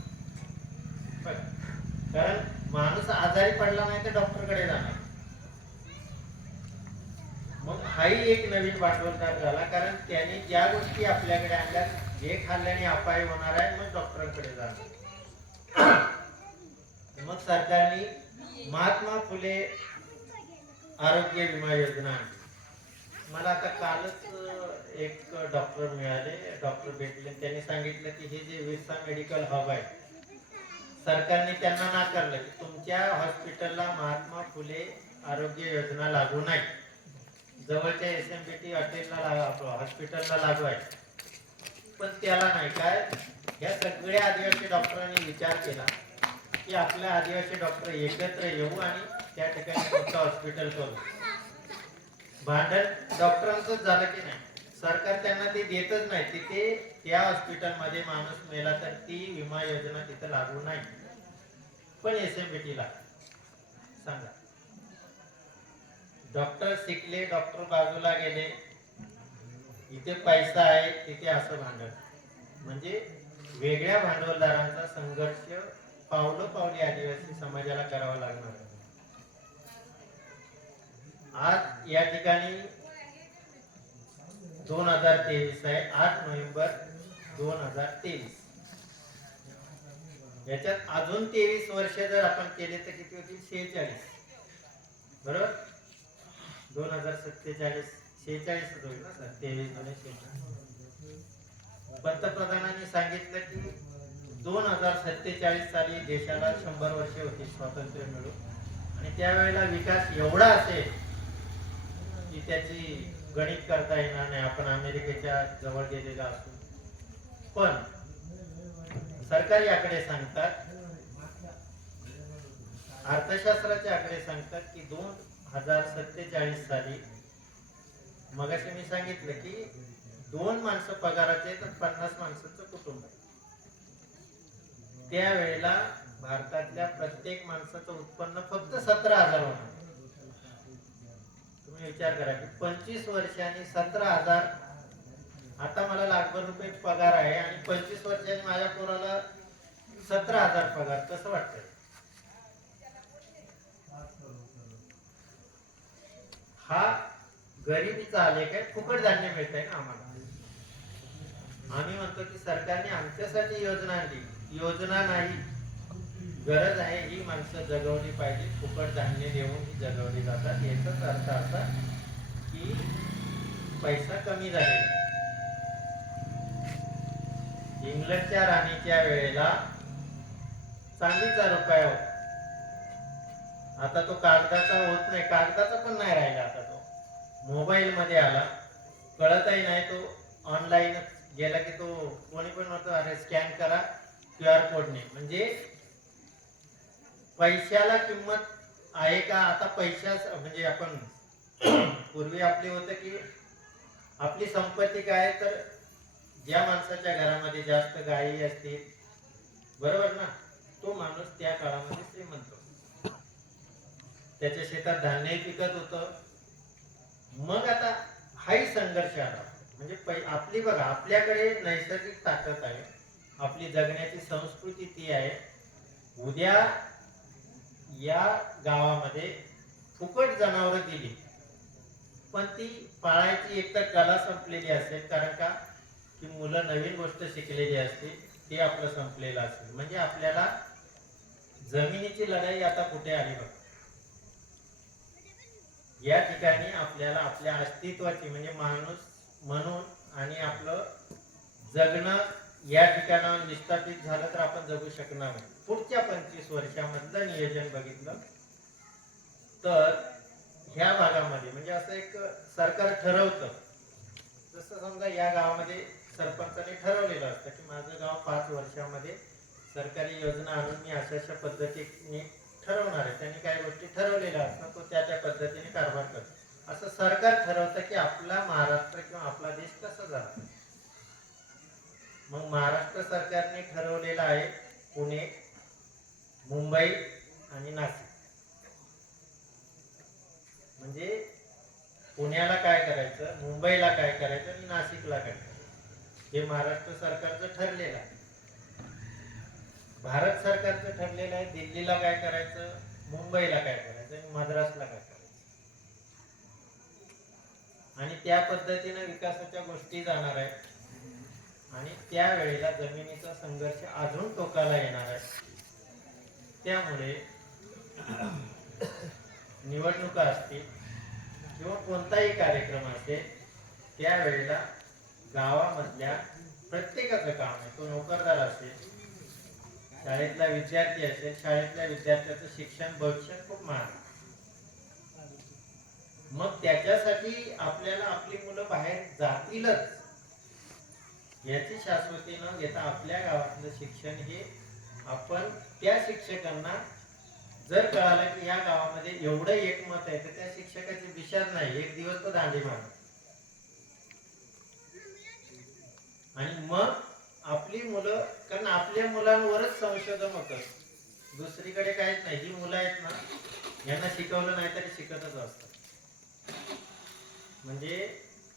कारण माणूस आजारी पडला नाही तर डॉक्टरकडे जाणार. मग हाही एक नवीन भांडवलदार झाला, कारण त्याने ज्या गोष्टी आपल्याकडे आणल्या, जे खाल्ल्याने अपाय होणार आहे, मग डॉक्टरांकडे जाणार. मग सरकारने महात्मा फुले आरोग्य विमा योजना आणली. मला आता कालच एक डॉक्टर मिळाले, डॉक्टर भेटले, त्यांनी सांगितलं की हे जे विरसा मेडिकल हब आहे, सरकारने त्यांना नाकारलं की तुमच्या हॉस्पिटलला महात्मा फुले आरोग्य योजना लागू नाही. जवळच्या SMBT हॉटेलला हॉस्पिटलला लागू आहे, पण त्याला नाही. काय, या सगळ्या आदिवासी डॉक्टरांनी विचार केला की आपल्या आदिवासी डॉक्टर एकत्र येऊ आणि त्या ठिकाणी मोठं हॉस्पिटल करू. भांडण डॉक्टरांचंच झालं की नाही, सरकार त्यांना ते देतच नाही. तिथे त्या हॉस्पिटलमध्ये माणूस मेला तर ती विमा योजना तिथे लागू नाही, पण SMBT ला सांगा. डॉक्टर शिकले, डॉक्टर बाजूला गेले, इथे पैसा आहे, तिथे असं भांडण. म्हणजे वेगळ्या भांडवलदारांचा संघर्ष पावलोपावली आदिवासी समाजाला करावा लागणार. आज या ठिकाणी 2023 आहे, 8 नोव्हेंबर 2023. याच्यात अजून 23 वर्ष जर आपण केले तर किती होतील? 46. बरोबर, 2047 46 होईल ना सर. 23 पंतप्रधानांनी सांगितलं की 2047 साली देशाला 100 वर्षे होतील स्वातंत्र्य मिळून, आणि त्यावेळेला विकास एवढा असेल की त्याची गणित करता येणार नाही. आपण अमेरिकेच्या जवळ गेलेला असू, पण सरकारी आकडे सांगतात, अर्थशास्त्राचे आकडे सांगतात की 2047 साली, मगाशी मी सांगितलं की 2 माणसं पगाराचे तर 50 माणसाचं कुटुंब आहे. त्यावेळेला भारतातल्या प्रत्येक माणसाचं उत्पन्न फक्त 17,000 होणार. तुम्ही विचार करा की 25 वर्षांनी 17,000. आता मला लाखभर रुपये पगार आहे आणि 25 वर्षांनी माझ्या पोराला 17,000 पगार, कसं वाटतंय? हा गरिबीचा आलेख आहे. फुकट धान्य मिळत आहे ना आम्हाला. आम्ही म्हणतो की सरकारने आमच्यासाठी योजना आणली. योजना नाही, गरज आहे. ही माणसं जगवली पाहिजे. फुकट धान्य देऊन ही जगवली जातात. याचाच अर्थ असा की पैसा कमी झालेला. इंग्लंडच्या राणीच्या वेळेला चांदीचा रुपया होता, आता तो कागदाचा होत नाही. कागदाचा पण नाही राहिला. आता तो मोबाईल मध्ये आला, कळतही नाही. तो ऑनलाईन गेला की तो कोणी पण म्हणतो अरे स्कॅन करा QR कोडने. म्हणजे पैशाला किंमत आहे का? आता पैशा म्हणजे आपण पूर्वी आपले होतं की आपली संपत्ती काय, तर ज्या माणसाच्या घरामध्ये जास्त गायी असतील, बरोबर ना, तो माणूस त्या काळामध्ये श्रीमंत होता. त्याच्या शेतात धान्य पिकत होतं. मग आता हाही संघर्ष आला. म्हणजे आपली बघा, आपल्याकडे नैसर्गिक ताकद आहे, आपली जगण्याची संस्कृती ती आहे. उद्या या गावामध्ये फुकट जनावरं दिली, पण ती पाळायची एकतर कला संपलेली असेल, कारण का की मुलं नवीन गोष्ट शिकलेली असते, ते आपलं संपलेलं असेल. म्हणजे आपल्याला जमिनीची लढाई आता कुठे आली बघा. या ठिकाणी आपल्याला आपल्या अस्तित्वाची, म्हणजे माणूस म्हणून आणि आपलं जगणं या ठिकाणावर विस्थापित झालं तर आपण जगू शकणार नाही. पुढच्या 25 वर्षामधलं नियोजन बघितलं तर ह्या भागामध्ये, म्हणजे असं एक सरकार ठरवतं, जसं समजा या गावामध्ये सरपंचाने ठरवलेलं असतं की माझं गाव 5 वर्षामध्ये सरकारी योजना आणून मी अशा पद्धतीने ठरवणार आहे. त्यांनी काही गोष्टी ठरवलेल्या असतात, तो त्या पद्धतीने कारभार करतो. सरकार ठरवतं की आपला महाराष्ट्र किंवा आपला देश कसा झाला. मग महाराष्ट्र सरकारने ठरवलेलं आहे पुणे, मुंबई आणि नाशिक. म्हणजे पुण्याला काय करायचं, मुंबईला काय करायचं आणि नाशिकला काय करायचं हे महाराष्ट्र सरकारचं ठरलेलं आहे. भारत सरकारचं ठरलेलं आहे दिल्लीला काय करायचं, मुंबईला काय करायचं आणि मद्रासला काय करायचं. आणि त्या पद्धतीने विकासाच्या गोष्टी जाणार आहेत आणि त्यावेळेला जमिनीचा संघर्ष अजून टोकाला येणार आहे. त्यामुळे निवडणुका असतील किंवा कोणताही कार्यक्रम असेल त्यावेळेला गावामधल्या प्रत्येकाचं काम आहे, तो नोकरदार असेल, शाळेतला विद्यार्थी असेल, शाळेतल्या विद्यार्थ्याचं शिक्षण भविष्य खूप महाग. मग त्याच्यासाठी आपल्याला आपली मुलं बाहेर जातीलच याची शाश्वती न घेता आपल्या गावातलं शिक्षण हे आपण त्या शिक्षकांना जर कळालं की या गावामध्ये एवढं एकमत आहे तर त्या शिक्षकाची दिशाच नाही, एक दिवस तो दांडी मार. आणि मग आपली मुलं, कारण आपल्या मुलांवरच संशोधन होतं, दुसरीकडे काहीच नाही. जी मुलं आहेत ना यांना शिकवलं नाही तरी शिकतच असतात. म्हणजे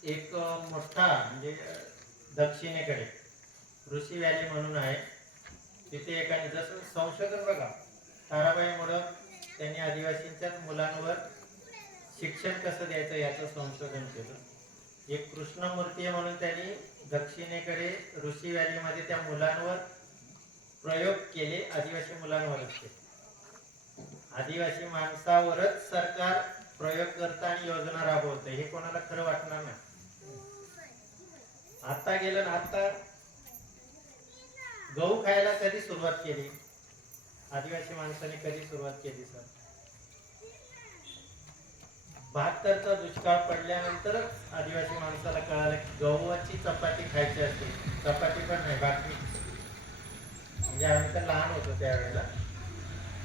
एक मोठा म्हणजे दक्षिणेकडे ऋषी व्हॅली म्हणून आहे, तिथे एकाने जसं संशोधन बघा, ताराबाई मोडक त्यांनी आदिवासींच्याच मुलांवर शिक्षण कसं द्यायचं याचं संशोधन केलं. एक कृष्णमूर्ती म्हणून त्यांनी दक्षिणेकडे ऋषी व्हॅलीमध्ये त्या मुलांवर प्रयोग केले, आदिवासी मुलांवरच केले. आदिवासी माणसावरच सरकार प्रयोग करतं आणि योजना राबवतं, हे कोणाला खरं वाटणार नाही. आता गेलं ना, आता गहू खायला कधी सुरुवात केली आदिवासी माणसाने, कधी सुरुवात केली सर? 72चा दुष्काळ पडल्यानंतरच आदिवासी माणसाला कळालं की गव्हाची चपाती खायची असते. चपाती पण नाही, भाकरी. म्हणजे आम्ही तर लहान होतो त्यावेळेला.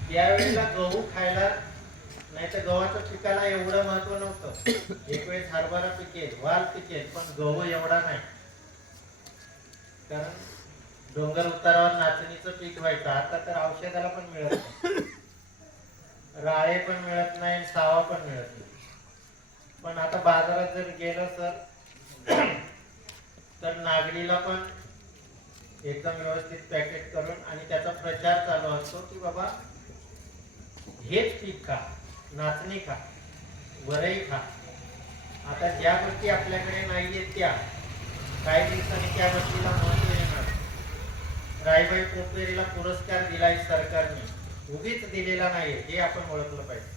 त्यावेळेला गहू खायला नाही तर गव्हाच्या पिकाला एवढं महत्व नव्हतं. एक वेळेस हरभरा पिकेल, वाल पिकेल, पण गहू एवढा नाही. कारण डोंगर उतारावर नाचणीचं पीक व्हायचं. आता तर औषधाला पण मिळत नाही, राळे पण मिळत नाही, सावा पण मिळत नाही. पण आता बाजारात जर गेलं सर तर नागरीला पण एकदम व्यवस्थित पॅकेट करून आणि त्याचा प्रचार चालू असतो की बाबा हेच पीक खा, नाचणी खा, वरई खा. आता ज्या गोष्टी आपल्याकडे नाहीयेत त्या काही दिवसांनी त्या गोष्टीला महत्व येणार. रायबाई पोपेरीला पुरस्कार दिलाय सरकारने, उगीच दिलेला नाहीये, हे आपण ओळखलं पाहिजे.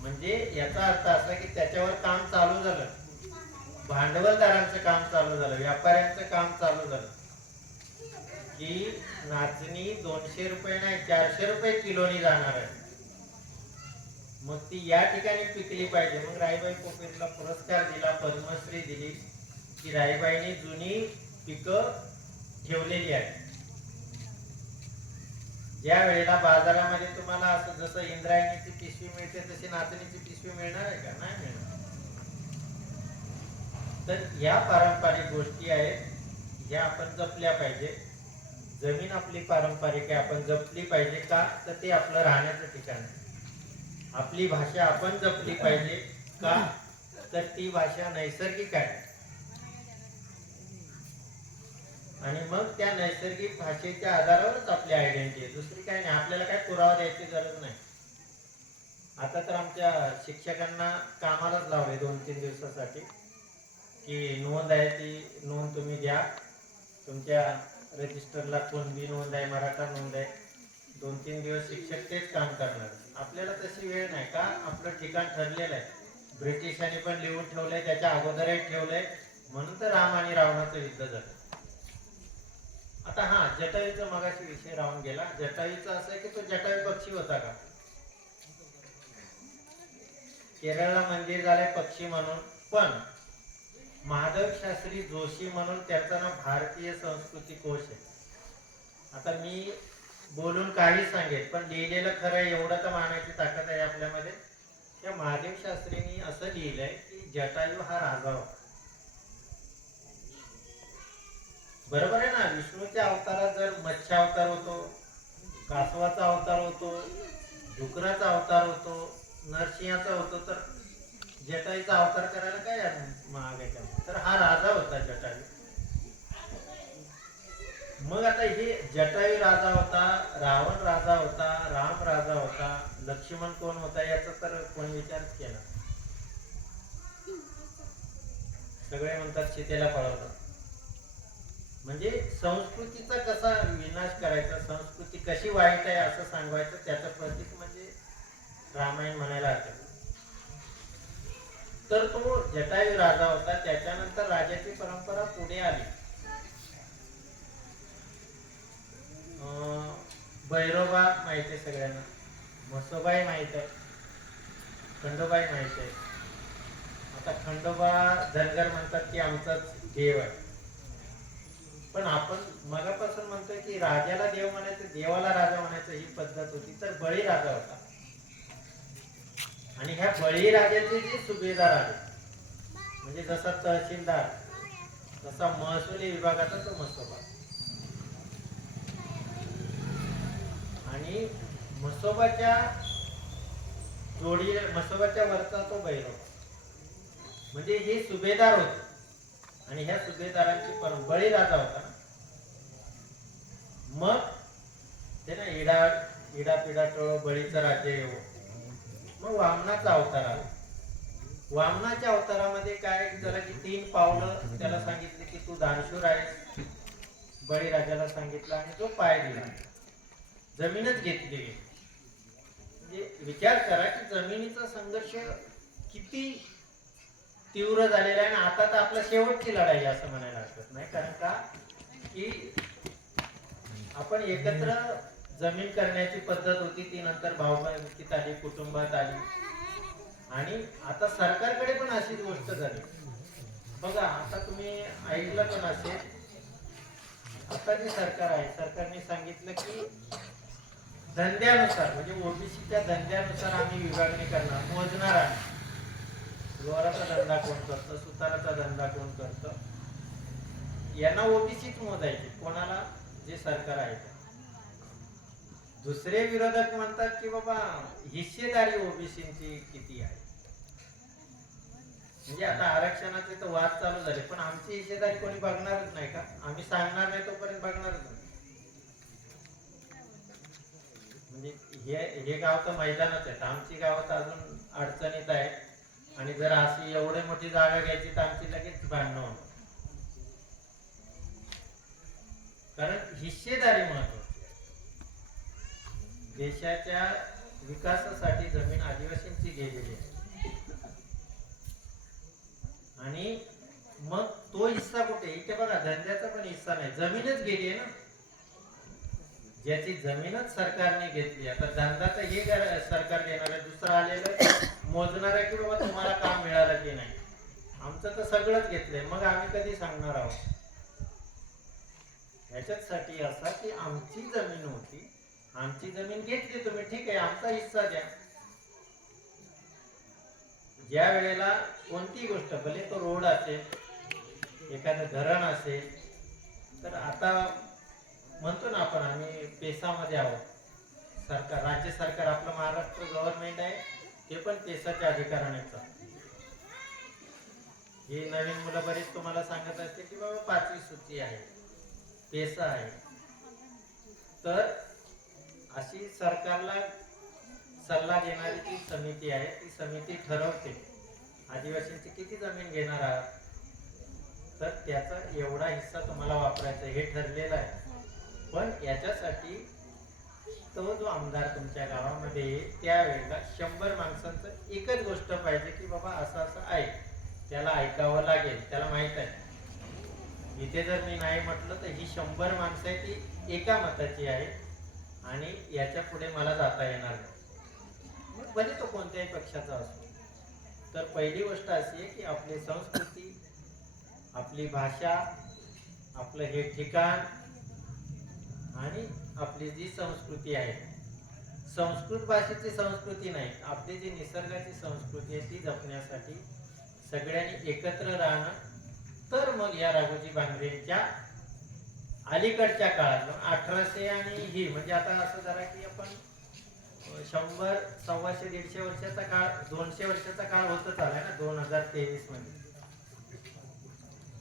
म्हणजे याचा अर्थ असा की त्याच्यावर काम चालू झालं, भांडवलदारांचं काम चालू झालं, व्यापाऱ्यांचं काम चालू झालं की नाचणी 200 रुपये नाही 400 रुपये किलोनी जाणार आहे. मग ती या ठिकाणी पिकली पाहिजे. मग रायबाई पोपेरीला पुरस्कार दिला, पद्मश्री दिली की रायबाईंनी जुनी पिकं ठेवलेली आहेत. ज्या वेळेला बाजारामध्ये तुम्हाला असं जसं इंद्रायणीची पिशवी मिळते तशी नाचणीची पिशवी मिळणार आहे का? नाही मिळणार. तर या पारंपरिक गोष्टी आहेत, ह्या आपण जपल्या पाहिजे. जमीन आपली पारंपरिक आहे, आपण जपली पाहिजे. का तर ते आपलं राहण्याचं ठिकाण आहे. आपली भाषा आपण जपली पाहिजे. का तर ती भाषा नैसर्गिक आहे आणि मग त्या नैसर्गिक भाषेच्या आधारावरच आपली आयडेंटिटी आहे, दुसरी काही नाही. आपल्याला काय पुरावा द्यायची गरज नाही. आता तर आमच्या शिक्षकांना कामालाच लावले 2-3 दिवसासाठी की नोंद आहे, ती नोंद तुम्ही घ्या. तुमच्या रजिस्टरला कुणबी नोंद आहे, मराठा नोंद आहे. 2-3 दिवस शिक्षक तेच काम करणार. आपल्याला तशी वेळ नाही. का आपलं ठिकाण ठरलेलं आहे. ब्रिटिशांनी पण लिहून ठेवलंय, त्याच्या अगोदरही ठेवलंय, म्हणून तर राम आणि रावणाचं युद्ध झालं. आता हा जटायूचा मगाशी विषय राहून गेला. जटायूचा असं आहे की तो जटायू पक्षी होता का? केरळला मंदिर झालंय पक्षी म्हणून, पण माधव शास्त्री जोशी म्हणून त्याचा ना भारतीय संस्कृती कोश आहे. आता मी बोलून काही सांगेल पण लिहिलेलं खरं एवढं तर मानायची ताकद आहे आपल्यामध्ये. त्या महादेव शास्त्रींनी असं लिहिलंय की जटायू हा राजा होता. बरोबर आहे ना. विष्णूच्या अवतारात जर मत्स्य अवतार होतो, कासवाचा अवतार होतो, डुकराचा अवतार होतो, नरसिंहाचा होतो, तर जटायूचा अवतार करायला काय महाग आहे का? तर हा राजा होता जटायू. मग आता हे जटायू राजा होता, रावण राजा होता, राम राजा होता, लक्ष्मण कोण होता याचा तर कोणी विचारच केला. सगळे म्हणतात सीतेला पळवलं. म्हणजे संस्कृतीचा कसा विनाश करायचा, संस्कृती कशी वाईट आहे असं सांगवायचं, त्याचं प्रतीक म्हणजे रामायण म्हणायला हरकत. तर तो जटायू राजा होता. त्याच्यानंतर राजाची परंपरा पुढे आली. भैरोबा माहित आहे सगळ्यांना, म्हसोबाई माहित आहे, खंडोबाई माहित आहे. आता खंडोबा धनगर म्हणतात की आमचाच देव आहे, पण आपण मगापासून म्हणतोय की राजाला देव म्हणायचं, देवाला राजा म्हणायचं ही पद्धत होती. तर बळी राजा होता, आणि ह्या बळी राजाचे जे सुभेदार आले, म्हणजे जसा तहसीलदार तसा महसुली विभागाचा तो म्हसोबा, आणि म्हसोबाच्या जोडी म्हसोबाच्या वरचा तो भैरव. म्हणजे हे सुभेदार होते, आणि ह्या सुभेदारांची बळी राजा होता. मग ते ना इडा पिडा टोळ बळीचं राज्य येऊ. मग वामनाचा अवतार आला. वामनाच्या अवतारामध्ये काय झालं की 3 पावलं त्याला सांगितले की तू दानशूर आहेस, बळीराजाला सांगितलं, आणि तो पाय दिला, जमीनच घेतली गेली. म्हणजे विचार करा की जमिनीचा संघर्ष किती तीव्र झालेला आहे. आणि आता तर आपल्या शेवटची लढाई असं म्हणायला हरकत नाही. कारण का की आपण एकत्र जमीन करण्याची पद्धत होती, ती नंतर भावबंदीत आली, कुटुंबात आली, आणि आता सरकारकडे पण अशीच गोष्ट झाली. बघा आता तुम्ही ऐकलं पण असेल, आता जे सरकार आहे, सरकारने सांगितलं की धंद्यानुसार, म्हणजे ओबीसीच्या धंद्यानुसार आम्ही विभागणी करणार, मोजणार आहे. लोहाराचा धंदा कोण करतं, सुताराचा धंदा कोण करतं, यांना ओबीसीच मोजायचे. कोणाला? जे सरकार आहे. दुसरे विरोधक म्हणतात की बाबा हिस्सेदारी ओबीसीची किती आहे. म्हणजे आता आरक्षणाचे तर वाद चालू झाले, पण आमची हिस्सेदारी कोणी बघणारच नाही का? आम्ही सांगणार नाही तोपर्यंत बघणारच नाही. म्हणजे हे गाव तर मैदानच आहे, आमची गावात अजून अडचणीत आहे, आणि जर अशी एवढी मोठी जागा घ्यायची तर आमची लगेच भांडणं होणार. कारण हिस्सेदारी महत्वाची आहे. देशाच्या विकासासाठी जमीन आदिवासींची गेलेली आहे, आणि मग तो हिस्सा कुठे? इथे बघा धंद्याचा पण हिस्सा नाही, जमीनच गेली आहे ना. ज्याची जमीनच सरकारने घेतली, आता धंदा तर हे सरकार देणार आहे, दुसरं आलेलं मोजणार आहे की बाबा तुम्हाला काम मिळालं की नाही. आमचं तर सगळंच घेतलंय, मग आम्ही कधी सांगणार आहोत? ह्याच्यासाठी असा की आमची जमीन होती, आमची जमीन घेतली तुम्ही, ठीक आहे, आमचा हिस्सा द्या. ज्या वेळेला कोणती गोष्ट, भले तो रोड असेल, एखादं धरण असेल, तर आता म्हणतो ना आपण आम्ही पेसामध्ये आहोत. सरकार, राज्य सरकार, आपलं महाराष्ट्र गव्हर्नमेंट आहे, ते पण पेसाच्या अधिकाराने चालतं. हे नवीन मुलं बरेच तुम्हाला सांगत असते की बाबा 5वी सूची आहे, पेसा आहे. तर अशी सरकारला सल्ला देणारी जी समिती आहे, ती समिती ठरवते आदिवासींची किती जमीन घेणार आहात, तर त्याचा एवढा हिस्सा तुम्हाला वापरायचा हे ठरलेलं आहे. पण याच्यासाठी तो जो आमदार तुमच्या गावामध्ये येईल, त्यावेळेला 100 माणसांचं एकच गोष्ट पाहिजे की बाबा असं असं आहे, त्याला ऐकावं लागेल. त्याला माहित आहे इथे जर मी नाही म्हटलं तर ही 100 माणसं आहे ती एका मताची आहे, आणि याच्या पुढे मला जाता येणार नाही, मग भले तो कोणत्याही पक्षाचा असतो. तर पहिली गोष्ट अशी आहे की आपली संस्कृती, आपली भाषा, आपलं हे ठिकाण, आणि आपली जी संस्कृती आहे, संस्कृत भाषेची संस्कृती नाही, आपली जी निसर्गाची संस्कृती आहे ती जपण्यासाठी सगळ्यांनी एकत्र राहणं. तर मग या राघोजी भांगरेंच्या अलीकडच्या काळात 1800 आणि ही म्हणजे आता असं जरा की आपण 100 125 150 वर्षाचा काळ 200 वर्षाचा काळ होतच आलाय ना 2023 मध्ये.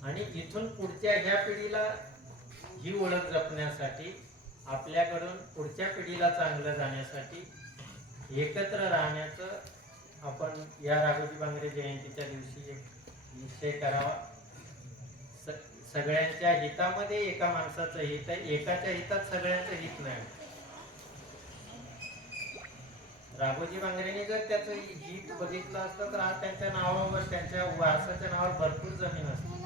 आणि इथून पुढच्या ह्या पिढीला ही ओळख जपण्यासाठी आपल्याकडून पुढच्या पिढीला चांगलं जाण्यासाठी एकत्र राहण्याचं आपण या राघोजी भांगरे जयंतीच्या दिवशी एक निश्चय करावा. सगळ्यांच्या हितामध्ये एका माणसाचं हित आहे, एकाच्या हितात सगळ्यांचं हित नाही. राघोजी भांगरेंनी जर त्याचं हित बघितलं असतं तर आज त्यांच्या नावावर त्यांच्या वारसाच्या नावावर भरपूर जमीन असते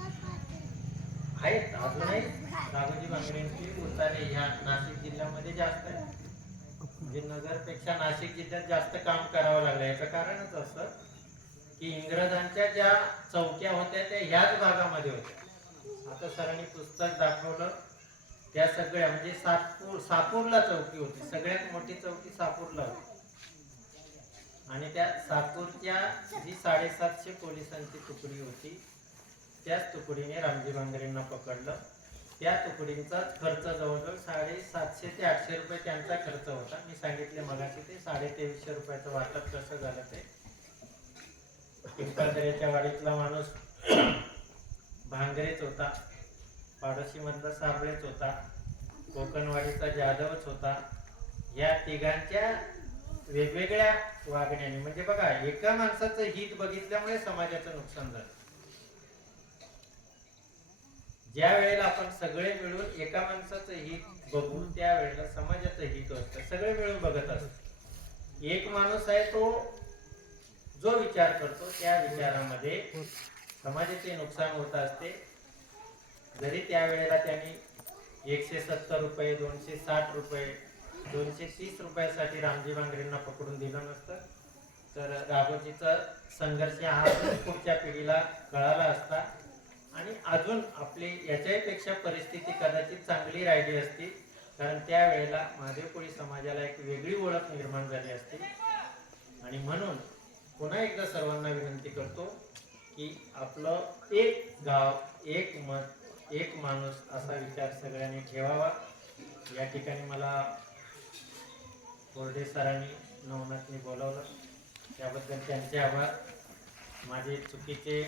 आहेत अजूनही. राघोजी भांगरेंची उतारे ह्या नाशिक जिल्ह्यामध्ये जास्त आहे. म्हणजे नगरपेक्षा नाशिक जिल्ह्यात जास्त काम करावं लागलं. याचं कारणच असं की इंग्रजांच्या ज्या चौक्या होत्या त्या ह्याच भागामध्ये होत्या. आता सरांनी पुस्तक दाखवलं त्या सगळ्या म्हणजे सापूरला चौकी होती, सगळ्यात मोठी चौकी सापूरला होती. आणि त्या सापूरच्या जी 750 पोलिसांची तुकडी होती त्याच तुकडीने रामजी भांगरेंना पकडलं. त्या तुकडींचा खर्च जवळजवळ 750 ते 800 रुपये त्यांचा खर्च होता. मी सांगितले मगाशी ते 2350 रुपयाचं वाटप कसं झालं ते. पिंपळदऱ्याच्या वाडीतला माणूस भांगरेच होता, पाडोशी मधला साबळेच होता, कोकणवाडीचा जाधवच होता. या तिघांच्या वेगवेगळ्या वागण्याने म्हणजे बघा एका माणसाचं हित बघितल्यामुळे समाजाचं नुकसान झालं. ज्या वेळेला आपण सगळे मिळून एका माणसाचं हित बघू त्यावेळेला समाजाचं हित असतं, सगळे मिळून बघत असत. एक माणूस आहे तो जो विचार करतो त्या विचारामध्ये समाजाचे नुकसान होत असते. जरी त्यावेळेला त्यांनी 170 रुपये 260 रुपये 230 रुपयासाठी रामजी भांगरेंना पकडून दिलं नसतं तर राघोजीचा संघर्ष हा पुढच्या पिढीला कळाला असता आणि अजून आपली याच्यापेक्षा परिस्थिती कदाचित चांगली राहिली असती. कारण त्यावेळेला महादेव कोळी समाजाला एक वेगळी ओळख निर्माण झाली असती. आणि म्हणून पुन्हा एकदा सर्वांना विनंती करतो की आपलं एक गाव एक मत एक माणूस असा विचार सगळ्यांनी ठेवावा. या ठिकाणी मला बोर्डे सरांनी नवनाथनी बोलावलं त्याबद्दल त्यांचे आभार. माझे चुकीचे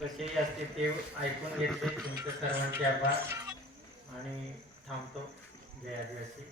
कसेही असते ते ऐकून घेतले तुमचे सर्वांचे आभार आणि थांबतो. जय आदिवासी.